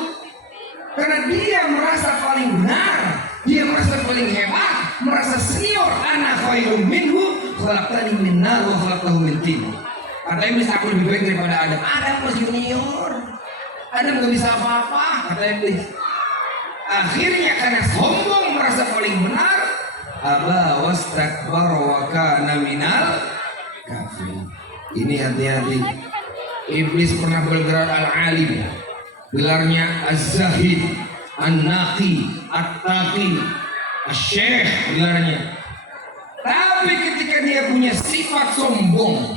Karena dia merasa paling benar, dia merasa paling hebat, merasa senior. Ana khairun minhu khalaqtani min nar wa khalaqtahu min tin. Kata iblis, aku lebih baik daripada Adam. Adam masih junior, Adam gak bisa apa-apa, kata iblis. Akhirnya karena sombong merasa paling benar, aba wastakbara wa kana minal kafirin. Ini hati-hati. Iblis pernah bergerak al-alim, gelarnya az-zahid, an-naqi, at-taqi, asy-syekh gelarnya. Tapi ketika dia punya sifat sombong,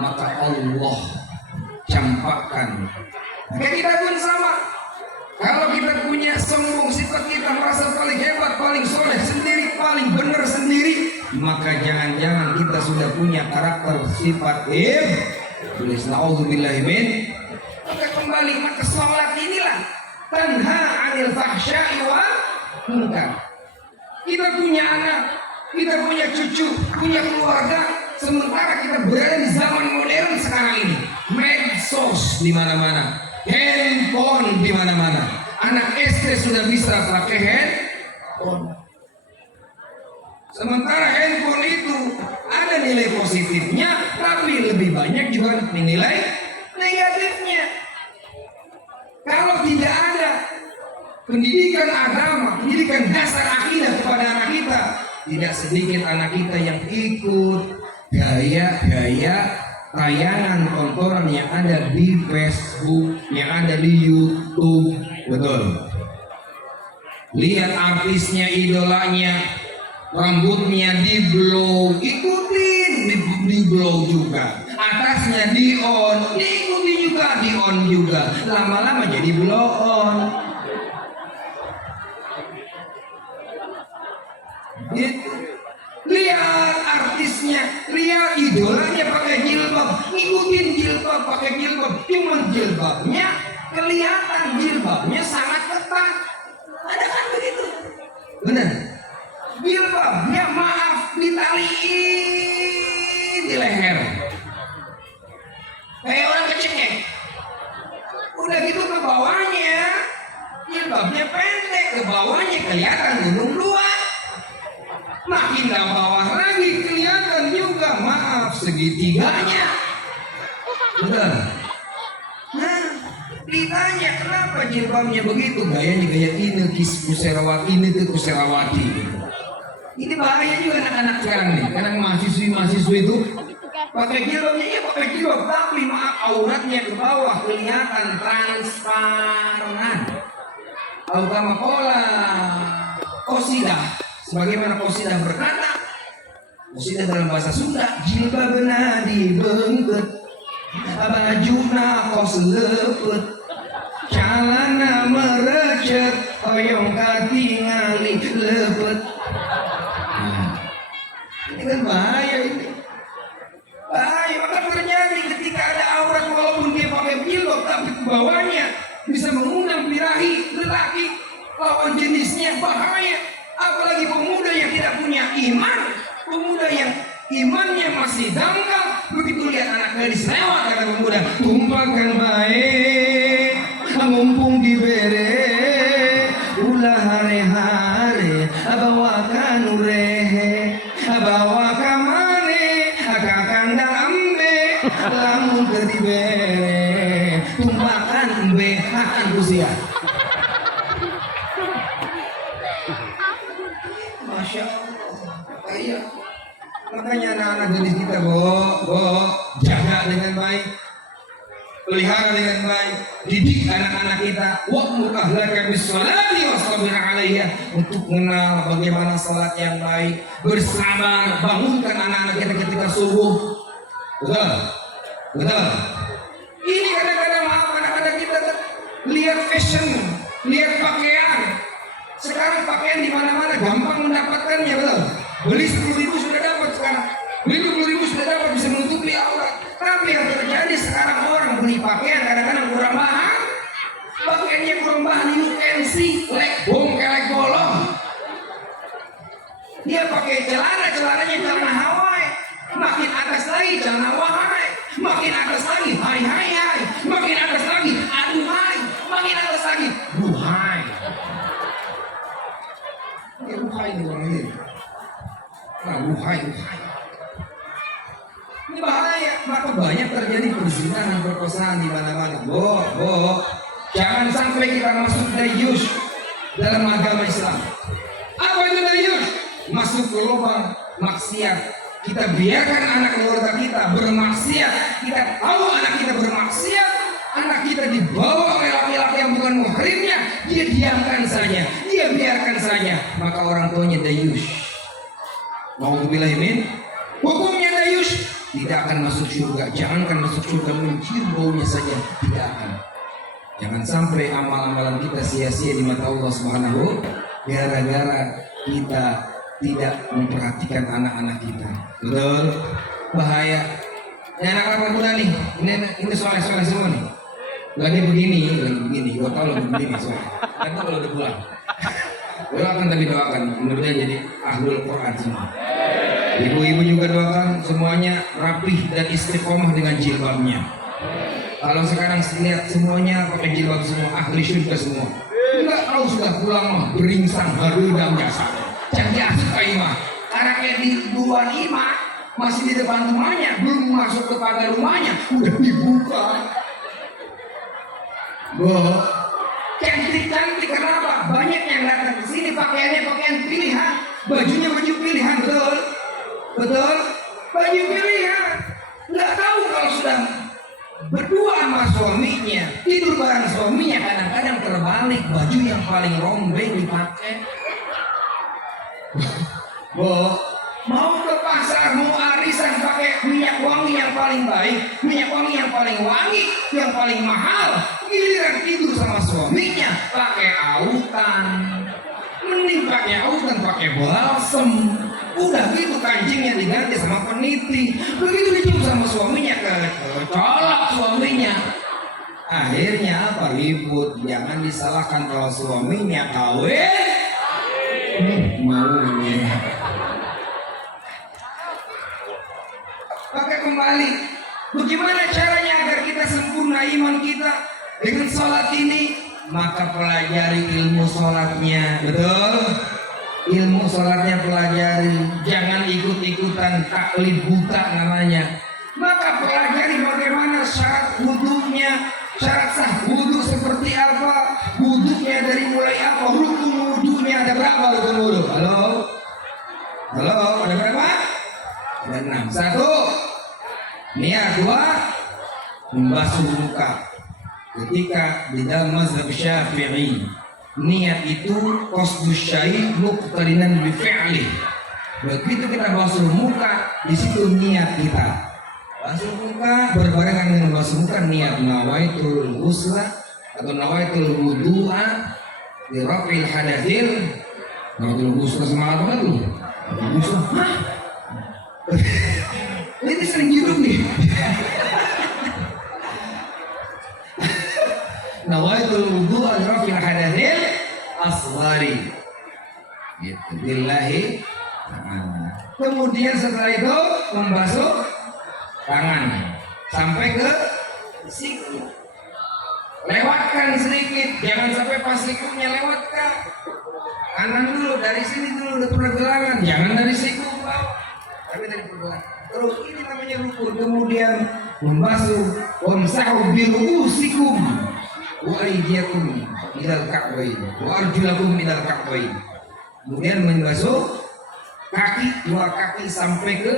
maka Allah campakkan. Maka kita pun sama. Kalau kita punya sombong, sifat kita merasa paling hebat, paling soleh sendiri, paling benar sendiri, maka jangan-jangan kita sudah punya karakter sifat iblis. Na'udzubillahi min. Maka kembali, maka sholat inilah tanha 'anil fahsya'i wal munkar. Kita punya anak, kita punya cucu, punya keluarga, sementara kita berada di zaman modern sekarang ini. Medsos di mana-mana, handphone di mana-mana. Anak SD sudah bisa pakai handphone. Sementara handphone itu ada nilai positifnya, tapi lebih banyak juga nilai negatifnya. Kalau tidak ada pendidikan agama, pendidikan dasar akidah kepada anak kita, tidak sedikit anak kita yang ikut gaya-gaya tayangan tontonan yang ada di Facebook, yang ada di YouTube. Betul. Lihat artisnya, idolanya, rambutnya di blow, ikutin di blow juga. Atasnya di on, diikuti juga, di on juga. Lama-lama jadi blow on. Gitu. Lihat artisnya, lihat idolanya pakai jilbab, ngikutin jilbab, pakai jilbab. Cuman jilbabnya kelihatan, jilbabnya sangat ketat. Ada kan begitu? Benar. Jilbabnya maaf ditaliin di leher, kayak orang kecengek. Udah gitu ke bawahnya jilbabnya pendek, ke bawahnya kelihatan gunung dua. Makin ke bawah lagi kelihatan juga maaf segitiganya. Betul. Nah, ditanya kenapa jilbabnya begitu, gayanya gaya ini kuserawati, ini ke kuserawati. Ini bahaya juga anak-anak sekarang nih, anak mahasiswi itu pakai jilbabnya, ya pakai jilbab, tapi maaf auratnya ke bawah kelihatan transparan. Kama qala qasidah, sebagaimana qasidah berkata, qasidah dalam bahasa Sunda, jilbabna dibengket, bajuna kos lepet, calana merecet, oyong katingali lepet. Ini kan bahaya ini. membawanya, bisa mengundang birahi lelaki lawan jenisnya, bahaya. Apalagi pemuda yang tidak punya iman, pemuda yang imannya masih dangkal, begitu lihat anak gadis lewat, kata pemuda, tumpahkan baik, mumpung dibere, ulah hare-hare, bawakan urehe, bawa kamane, kakang dan ambe, lamun kedibere, tumpahkan behakan usia. Masya Allah, iya. Makanya anak-anak gadis kita, jaga dengan baik, pelihara dengan baik, didik anak-anak kita, wa'mur ahlaka bis-sholati wastabir 'alaiha, untuk mengenal bagaimana salat yang baik, bersabar, bangunkan anak-anak kita ketika subuh. Betul? Betul? Ini kadang-kadang maaf anak-anak kita lihat fashion, lihat pakaian. Sekarang pakaian di mana-mana gampang mendapatkannya, betul? Beli 10.000 sudah dapat sekarang. Beli 20.000 sudah dapat, bisa menutupi aurat. Tapi yang terjadi sekarang orang beli pakaian kadang-kadang kurang mahal. Pakaiannya kurang mahal, ini NC, legbong kayak bolong. Dia pakai celananya celana Hawaii. Makin atas lagi celana Wahai. Makin atas lagi hai. Makin atas lagi aduhai. Makin atas lagi buhai. Ini buhai nih orang ini. Buhai. Ini bahaya, maka banyak terjadi perzinahan, perkosaan di mana-mana. Jangan sampai kita masuk dayus dalam agama Islam. Apa itu dayus? Masuk ke lubang maksiat. Kita biarkan anak keluarga kita bermaksiat. Kita tahu anak kita bermaksiat. Anak kita dibawa oleh laki-laki yang bukan muhrimnya. Dia diamkan saja, dia biarkan saja. Maka orang tuanya dayus. Nauzubillah min, hukumnya dayus, tidak akan masuk surga. Jangankan masuk surga, mencium baunya saja tidak akan. Jangan sampai amal-amalan kita sia-sia di mata Allah Subhanahu, gara-gara kita tidak memperhatikan anak-anak kita. Betul? Bahaya. Ini anak-anak muda nih, ini soal-soal semua nih. Lagi begini, gua tahu lagi begini soalnya. Kan kalau udah pulang. Doakan tapi doakan, mudah-mudahan jadi ahlul Quran semua. Ibu-ibu juga doakan semuanya rapih dan istiqomah dengan jilbabnya. Kalau sekarang lihat semuanya pakai jilbab semua, ahli syurga semua. Enggak tahu sudah pulang mah beringsang harudam jasa. Jadi asik mah. Anaknya di luar imah, masih di depan rumahnya, belum masuk ke pagar rumahnya, udah dibuka. Cantik-cantik, kenapa? Banyak yang datang ke sini pakaiannya pakaian pilihan, bajunya baju pilihan, betul? Betul? Baju pilihan. Nggak tahu kalau sudah berdua sama suaminya, tidur bareng suaminya, kadang-kadang terbalik, baju yang paling rombeng dipakai. Mau ke pasar, mau arisan pakai minyak wangi yang paling baik, minyak wangi yang paling wangi, yang paling mahal. Giliran tidur sama suaminya pakai autan, mending pakai autan pakai balsem. Udah gitu kancingnya diganti sama peniti. Begitu dicium sama suaminya kecolok suaminya. Akhirnya apa? Ribut. Jangan disalahkan kalau suaminya kawin maunya. Pakai kembali. Bagaimana caranya agar kita sempurna iman kita dengan sholat ini? Maka pelajari ilmu sholatnya, betul? Ilmu sholatnya pelajari, jangan ikut-ikutan taklid buta namanya. Maka pelajari bagaimana syarat wudhunya, syarat sah wudhu seperti apa, wudhunya dari mulai apa, rukun wudhunya ada berapa rukun wudhu? Halo, ada berapa? Ada 6. 1, niat. 2, membasuh muka. Ketika di dalam mazhab Syafi'i, niat itu qasdus syai' muqtarinan bi fi'li. Begitu kita basuh muka, di situ niat kita. Basuh muka berbarengan dengan basuh muka niat nawaitul ghusla atau nawaitul wudu'a li raf'il hadatsil. Nawaitul ghusla semangat banget tuh. Ghusla. Hah? Ini sering hidup nih. al-qadra fil hadatsil asghari. Gitu. Billahi ta'ala. Kemudian setelah itu membasuh tangan sampai ke siku. Lewatkan sedikit, jangan sampai pas sikunya lewatkan. Kanan dulu, dari sini dulu udah pergelangan, jangan dari siku ke bawah, tapi dari pergelangan. Terus ini namanya rukun. Kemudian membasuh, wamsahu bi ru'usikum wa aydiyakum ilal ka'bayn wa arjulakum ilal ka'bayn. Kemudian membasuh kaki, dua kaki sampai ke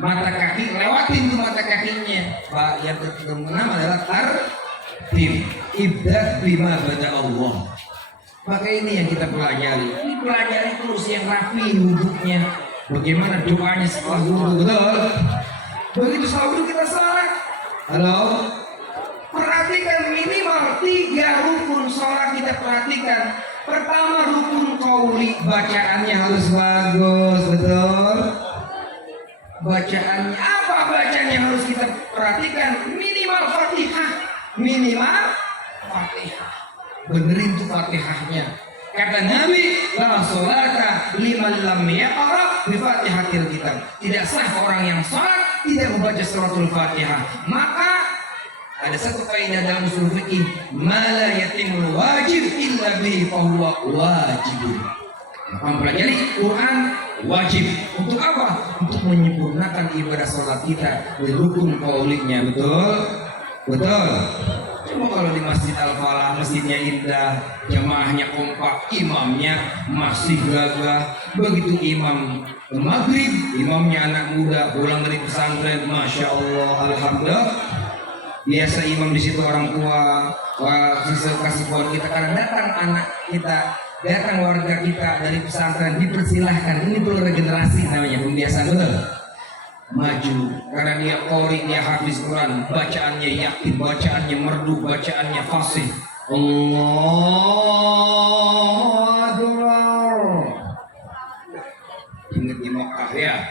mata kaki, lewatin tuh mata kakinya. Pak, yang keenam adalah tartib, ibda bima bada Allah. Maka ini yang kita pelajari. Ini pelajari terus yang rapi wudhunya. Bagaimana doanya setelah wudhu, betul? Begitu setelah wudhu kita sholat. Halo? Perhatikan minimal 3 rukun sholat kita perhatikan. Pertama rukun qauli, bacaannya harus bagus, betul? Bacaannya apa? Bacaannya harus kita perhatikan. Minimal Fatihah, minimal Fatihah. Benerin tuh Fatihahnya. Kata Nabi, la sholata liman lam yaqra bi Fatihatil kitab. Tidak sah orang yang sholat tidak membaca suratul Fatihah. Maka ada satu kaidah dalam usul fikih, ma la yatimul wajib illa bihi fa huwa wajib. Mempelajari Quran wajib. Untuk apa? Untuk menyempurnakan ibadah sholat kita di rukun qaulinya, betul? Betul. Cuma kalau di Masjid Al-Falah, masjidnya indah, jamaahnya kompak, imamnya masih gagah. Begitu imam maghrib, imamnya anak muda pulang dari pesantren, masya Allah, alhamdulillah. Biasa imam di situ orang tua, kasih pohon kita karena datang anak kita, datang warga kita dari pesantren, dipersilahkan. Ini perlu regenerasi namanya, pembiasaan, betul? Maju karena dia qori, dia hafiz Quran, bacaannya yakin, bacaannya merdu, bacaannya fasih. Allahu Akbar. Ingat di Makkah ya,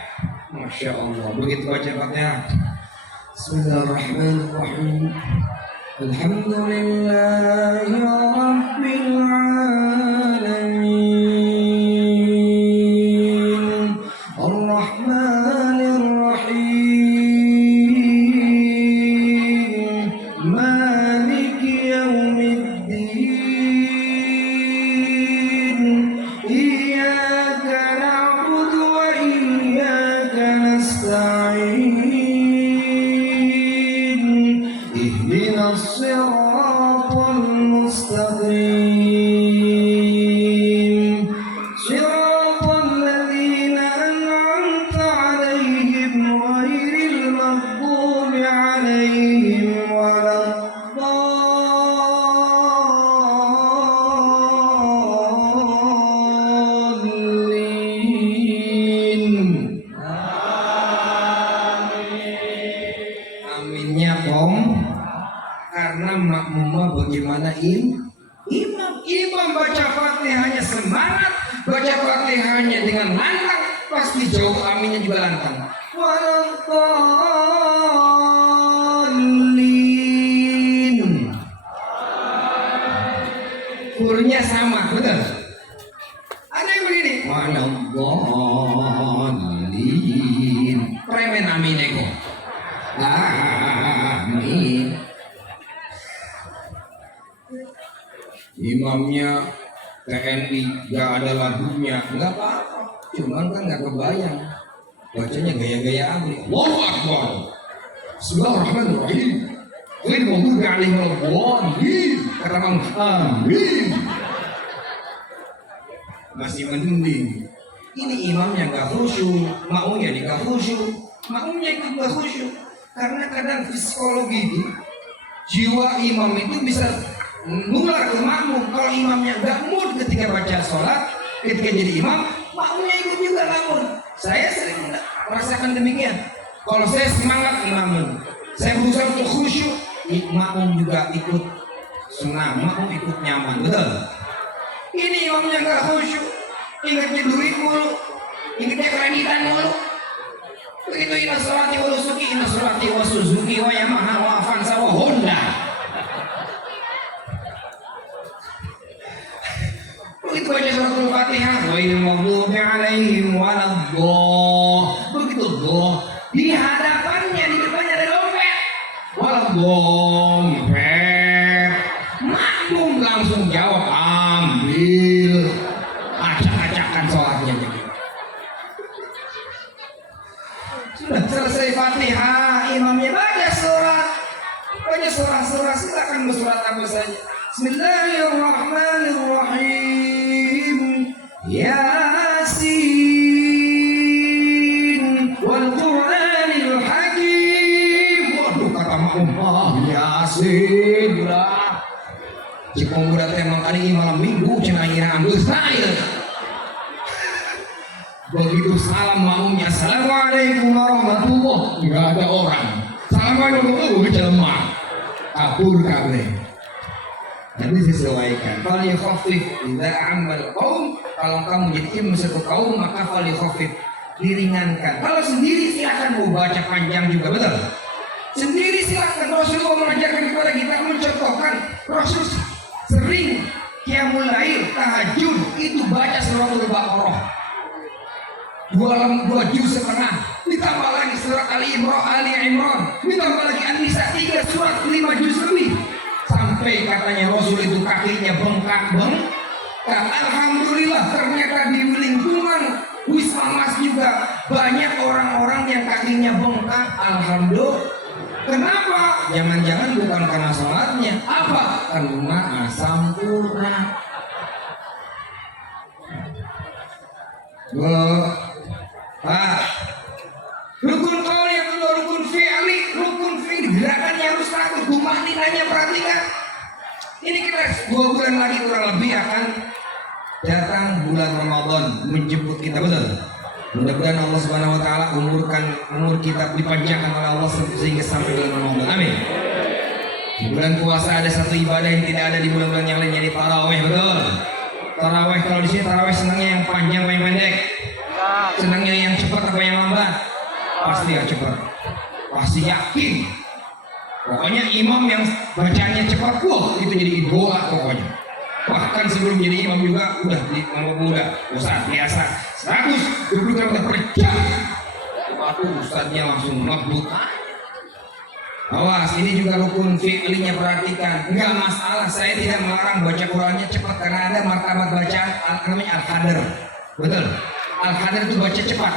masya Allah. Begitu baca Fatihah, Bismillahirrahmanirrahim. Alhamdulillahi Rabbil Alamin, Ar-Rahmanir Rahim, Maliki Yawmiddin, Iyyaka na'budu wa iyyaka nasta'in, Ihdinas siratal mustaqim, siratal ladzina an'amta 'alaihim ghairil maghdubi 'alaihim waladdallin. Aminnya Om, karena makmumah bagaimana imam baca Fatihahnya semangat, baca Fatihahnya dengan lantang, pasti jauh aminnya juga lantang. Waladdallin. Kurnya sama, betul? Ada yang begini, waladdallin. Premen amin eko. Amin. Imamnya TNI, gak ada lagunya, nggak apa-apa. Cuman kan nggak kebayang, bacanya gaya-gaya amin. Allahu Akbar. Bismillahirrahmanirrahim. Ghairil maghdubi 'alaihim waladdallin. Kata Bang, amin. Masih mending. Ini imamnya nggak khusyuk, makmumnya nggak khusyuk, makmumnya ikut nggak khusyuk. Karena kadang psikologi itu, jiwa imam itu bisa nular ke makmum. Kalau imamnya nggak mood ketika baca sholat, ketika jadi imam, makmumnya ikut juga lamun. Saya sering merasakan demikian. Kalau saya semangat imam, saya berusaha untuk khusyuk, makmum juga ikut senang, makmum ikut nyaman, betul? Ini imamnya nggak khusyuk, ingatnya duit mulu, ingatnya kreditan mulu. Begitu ina sholati wa nusuki, ina sholati wa Suzuki wa Yamaha wa Avanza wa Honda. dompet. Makmum langsung jawab, ambil. Acak-acakan sholatnya jadi. Sudah selesai Fatihah, imamnya baca surat. Baca surah-surah, silakan bersurat apa saja. Bismillahirrahmanirrahim. Yasin wal Qur'anil Hakim. Waduh, kata makmum, Yasin lah. Jika muda temang kali malam minggu cenah ira ambil saya. Begitu salam makmumnya, assalamualaikum warahmatullahi. Enggak ada orang. Assalamualaikum warahmatullahi. Kabur kabeh. Nanti disesuaikan. Fal yakhaffif idza amal qaum. Kalau kamu jadi imam satu kaum maka fal yakhaffif, diringankan. Kalau sendiri silakan mau baca panjang juga, betul. Sendiri silakan. Rasulullah mengajarkan kepada kita, mencontohkan Rasul sering qiyamul lail, tahajud itu baca surat Al-Baqarah 2 juz setengah, ditambah lagi surat Ali Imran, ditambah lagi An-Nisa 3 surat 5 juz lebih, sampai katanya Rasul itu kakinya bengkak. Alhamdulillah ternyata di lingkungan Wisma Mas juga banyak orang-orang yang kakinya bengkak. Alhamdulillah. Kenapa? Jangan-jangan bukan karena sholatnya. Apa? Karena asam urat. Pak, rukun qauli yang kedua rukun fi'li. Rukun fi'li gerakannya harus takut. Tumaninanya perhatikan. Ini kita 2 bulan lagi kurang lebih akan datang bulan Ramadan menjemput kita, betul? Mudah-mudahan Allah Subhanahu wa taala umur kita dipanjangkan oleh Allah sehingga sampai bulan Ramadan. Amin. Di bulan puasa ada satu ibadah yang tidak ada di bulan-bulan yang lain, yaitu tarawih, betul? Tarawih, kalau di sini tarawih senangnya yang panjang apa yang pendek? Senangnya yang cepat apa yang lambat? Pasti yang cepat. Pasti yakin. Pokoknya imam yang bacanya cepat, wah itu jadi idola pokoknya. Bahkan sebelum jadi imam juga udah Ustaz biasa 100 km per jam. Waktu Ustaznya langsung ngebut. Awas, ini juga rukun fi'linya, perhatikan. Enggak masalah, saya tidak melarang baca Qurannya cepat karena ada martabat bacaan namanya al-qadar. Betul. Al-qadar itu baca cepat.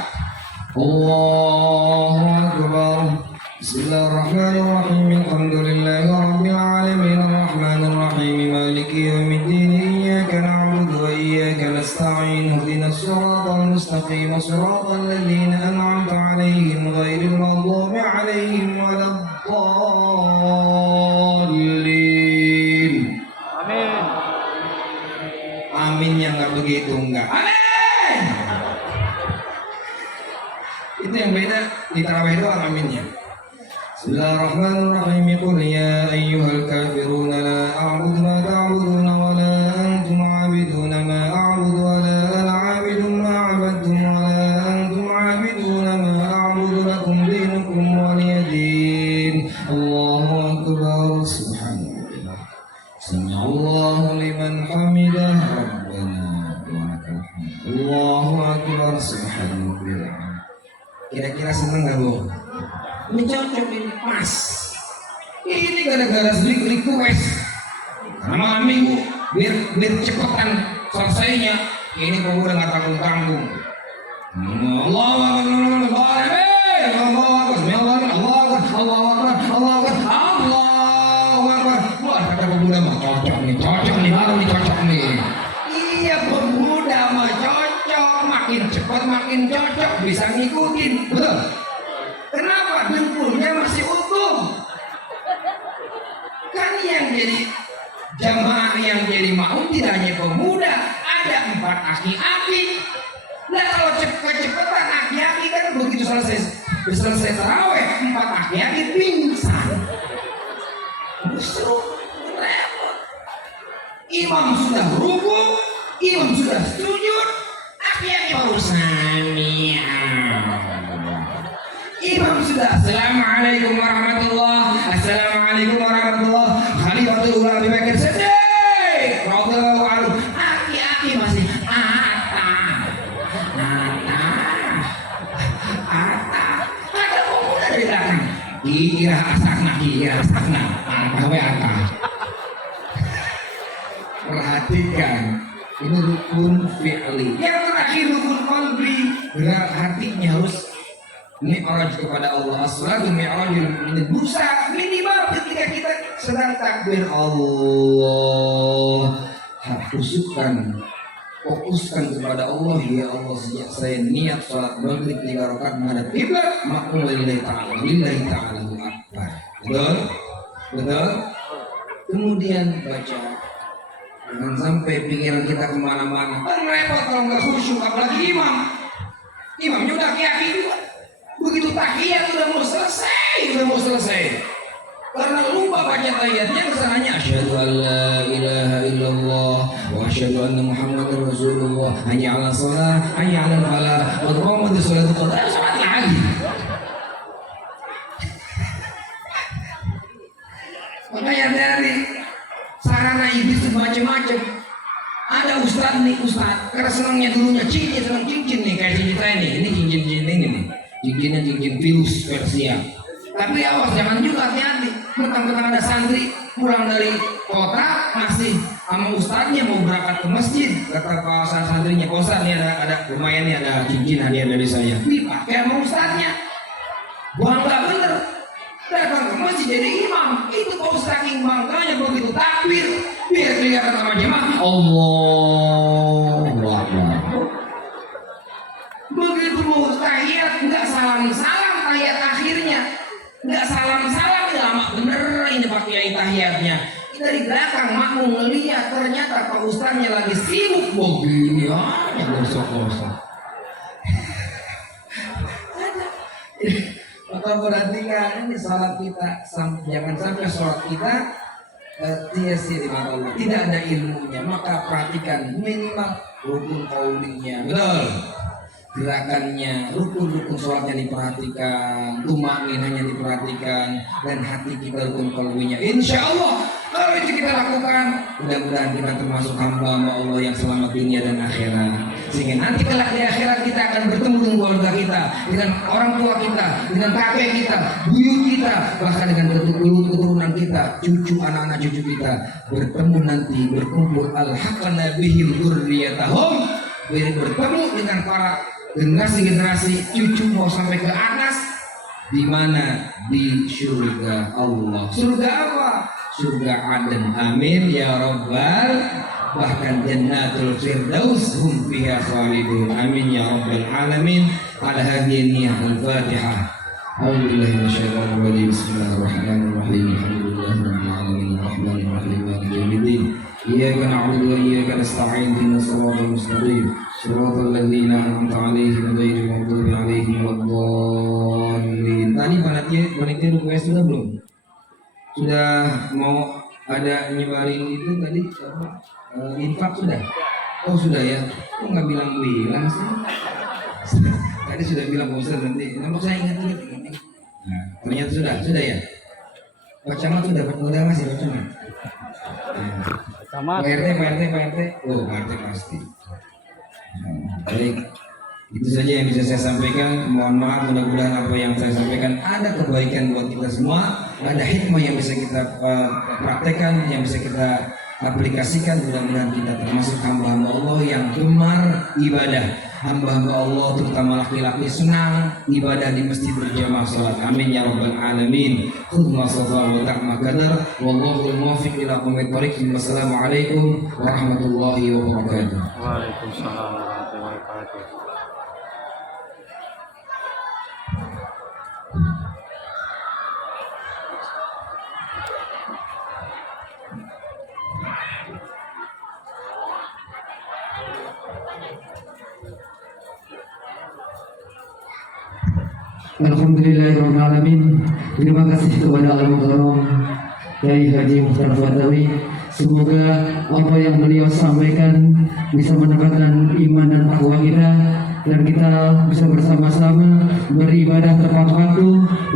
Allahu Akbar. Bismillahirrahmanirrahim. Alhamdulillahi rabbil alamin. Arrahmanir rahim. Maliki yaumiddin. Iyyaka na'budu wa iyyaka nasta'in. Ihdinas siratal mustaqim. Siratal ladzina an'amta 'alaihim ghairil maghdubi 'alaihim waladdallin. Amin. Aminnya enggak begitu, enggak. Amin. Itu yang beda di tarawih doang aminnya. Bismillahirrahmanirrahim. Qul ya ayyuhal kafirun la a'budu ma ta'budun wa la antum 'abiduna ma a'budu wa la ana 'abidun ma 'abadtum wa la antum 'abiduna ma a'budu lakum dinukum waliyadin. Allahu akbar. Subhanallah. Sami'allahu liman hamidah. Rabbana wa lakal hamd. Allahu akbar. Subhanallah. Kira-kira seneng gak, Bu? Ini cocok, ini pas. Ini gara-gara sedikit request. Karena malam minggu biar cepetan selesainya. Ini pemuda nggak tanggung-tanggung. Allahu Akbar, Allahu Akbar. Wah, kata pemuda mah cocok nih, baru nih cocok nih. Iya, pemuda mah cocok, makin cepat makin cocok, bisa ngikutin, betul? Kenapa? Dengkulnya masih utuh. Kan yang jadi jamaah, yang jadi makmum tidak hanya pemuda, ada 4 aki-aki. Nah kalau cepet-cepetan aki-aki kan begitu selesai tarawih 4 aki-aki pingsan. Justru repot. Imam sudah rukuk, imam sudah sujud, aki-aki baru sami'ah. Imam sudah assalamualaikum warahmatullah, assalamualaikum warahmatullah. Khalifatul Ulama Abu Bakar Siddiq radhiyallahu anhu. Aki-aki masih ada pemuda dari belakang. kira asakna angkawe akal. Perhatikan, ini rukun fi'li. Yang terakhir rukun qalbi, gerak hatinya harus mi'raj kepada Allah. As-salatu mi'rajul mu'min. Berusaha minimal ketika kita sedang takbir Allah, fokuskan kepada Allah. Ya Allah, sejak saya niat salat maghrib 3 rakaat menghadap kiblat, maka lillahi ta'ala akbar. Betul. Kemudian baca. Jangan sampai pikiran kita kemana-mana. Kan repot kalau nggak khusyuk, apalagi imam. Imamnya udah aki-aki juga. Begitu tahiyat udah mau selesai. Karena lupa baca tahiyatnya, kesananya asyhadu an la ilaha illallah wa asyhadu anna muhammadar rasulullah, hayya 'alas shalah, hayya 'alal falah, qad qamatis sholatu, qad salat lagi. Makanya dari sarana iblis itu macam-macam. Ada ustaz karena senangnya dulunya cincin nih, kayak cincin saya nih, ini cincin ini nih, cincinnya cincin virus Persia. Tapi awas, jangan juga hati-hati. Mentang-mentang ada santri pulang dari kota masih sama ustaznya mau berangkat ke masjid, kata pak santrinya, Pak Ustaz nih ada lumayan nih, ada cincin hadiah dari saya, dipakai sama ustaznya. Bangga bener, datang ke masjid jadi imam. Itu Pak Ustaz saking bangganya begitu takbir, biar kelihatan sama jemaah, Allahu Akbar. Begitu mau tahiyat nggak salam tahiyat akhirnya. Nggak salam, lama bener ini pakai tahiyatnya. Kita di belakang makmum ngeliat, ternyata Pak Ustaznya lagi sibuk begini aja gosok-gosok. Maka perhatikan ini salat kita, jangan sampai sholat kita sia-sia di mata Allah, tidak ada ilmunya. Maka perhatikan minimal rukun qaulinya, betul. Gerakannya, rukun-rukun sholatnya diperhatikan, tumakninanya diperhatikan, dan hati kita rukun qalbinya. Insya Allah kalau itu kita lakukan, mudah-mudahan kita termasuk hamba Allah yang selamat dunia dan akhirat. Sehingga nanti kelak di akhirat kita akan bertemu dengan keluarga kita, dengan orang tua kita, dengan kakek kita, buyut kita, bahkan dengan keturunan kita, cucu anak-anak cucu kita, bertemu nanti, berkumpul al-haqqana bihim dzurriyyatahum, bertemu dengan para generasi cucu mau sampai ke atas, di mana? Di surga Allah. Surga apa? Surga Aden. Amin ya rabbal, bahkan jannatul firdaus hum fiha khalidun. Amin ya rabbal alamin. Ala hadhihi al-Fatihah. A'udzubillahi minasyaitonir rajim. Bismillahirrahmanirrahim. Alhamdulillahirabbil alamin. Arrahmanir rahim. Maliki yaumiddin. Iyyaka na'budu wa iyyaka nasta'in. Ihdinas siratal mustaqim. Shiratal ladzina an'amta 'alaihim ghairil maghdubi 'alaihim waladdallin. Tadi panitia request sudah belum? Sudah mau ada nyebarin itu tadi infak sudah? Oh sudah ya. Kok nggak bilang sih? Tadi sudah bilang Pak Ustaz nanti. Namun saya ingat. Nah, ternyata sudah ya. Pak Camat sudah masih Pak Camat. Pak RT. Oh Pak RT pasti. Baik, itu saja yang bisa saya sampaikan. Mohon maaf, mudah-mudahan apa yang saya sampaikan ada kebaikan buat kita semua, ada hikmah yang bisa kita praktekkan, yang bisa kita aplikasikan. Mudah-mudahan kita termasuk hamba-hamba Allah yang gemar ibadah, hamba-hamba Allah terutama laki-laki senang ibadah di masjid berjamaah salat. Amin ya rabbal alamin. Khudma safa wa ta'ma qadar wallahu muwaffiq ila aqwamit thoriq. Wassalamualaikum warahmatullahi wabarakatuh. Waalaikumsalam warahmatullahi wabarakatuh. Alhamdulillahirrahmanirrahim. Terima kasih kepada Al-Mukarram Kiai Haji Mukhtar Fadawi. Semoga apa yang beliau sampaikan bisa menambahkan iman dan takwa kita, dan kita bisa bersama-sama beribadah tepat waktu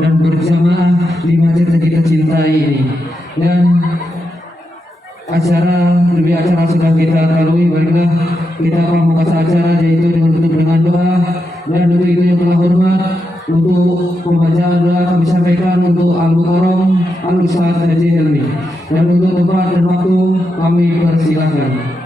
dan berjamaah di masjid yang kita cintai ini. Dan acara sudah kita lalui. Baiklah, kita akan membuka acara yaitu dengan tutup dengan doa, dan untuk itu yang telah hormat untuk pembacaan doa kami sampaikan untuk Al-Mukarram Al-Ustadz Haji Helmi. Dan untuk tempat dan waktu kami persilahkan.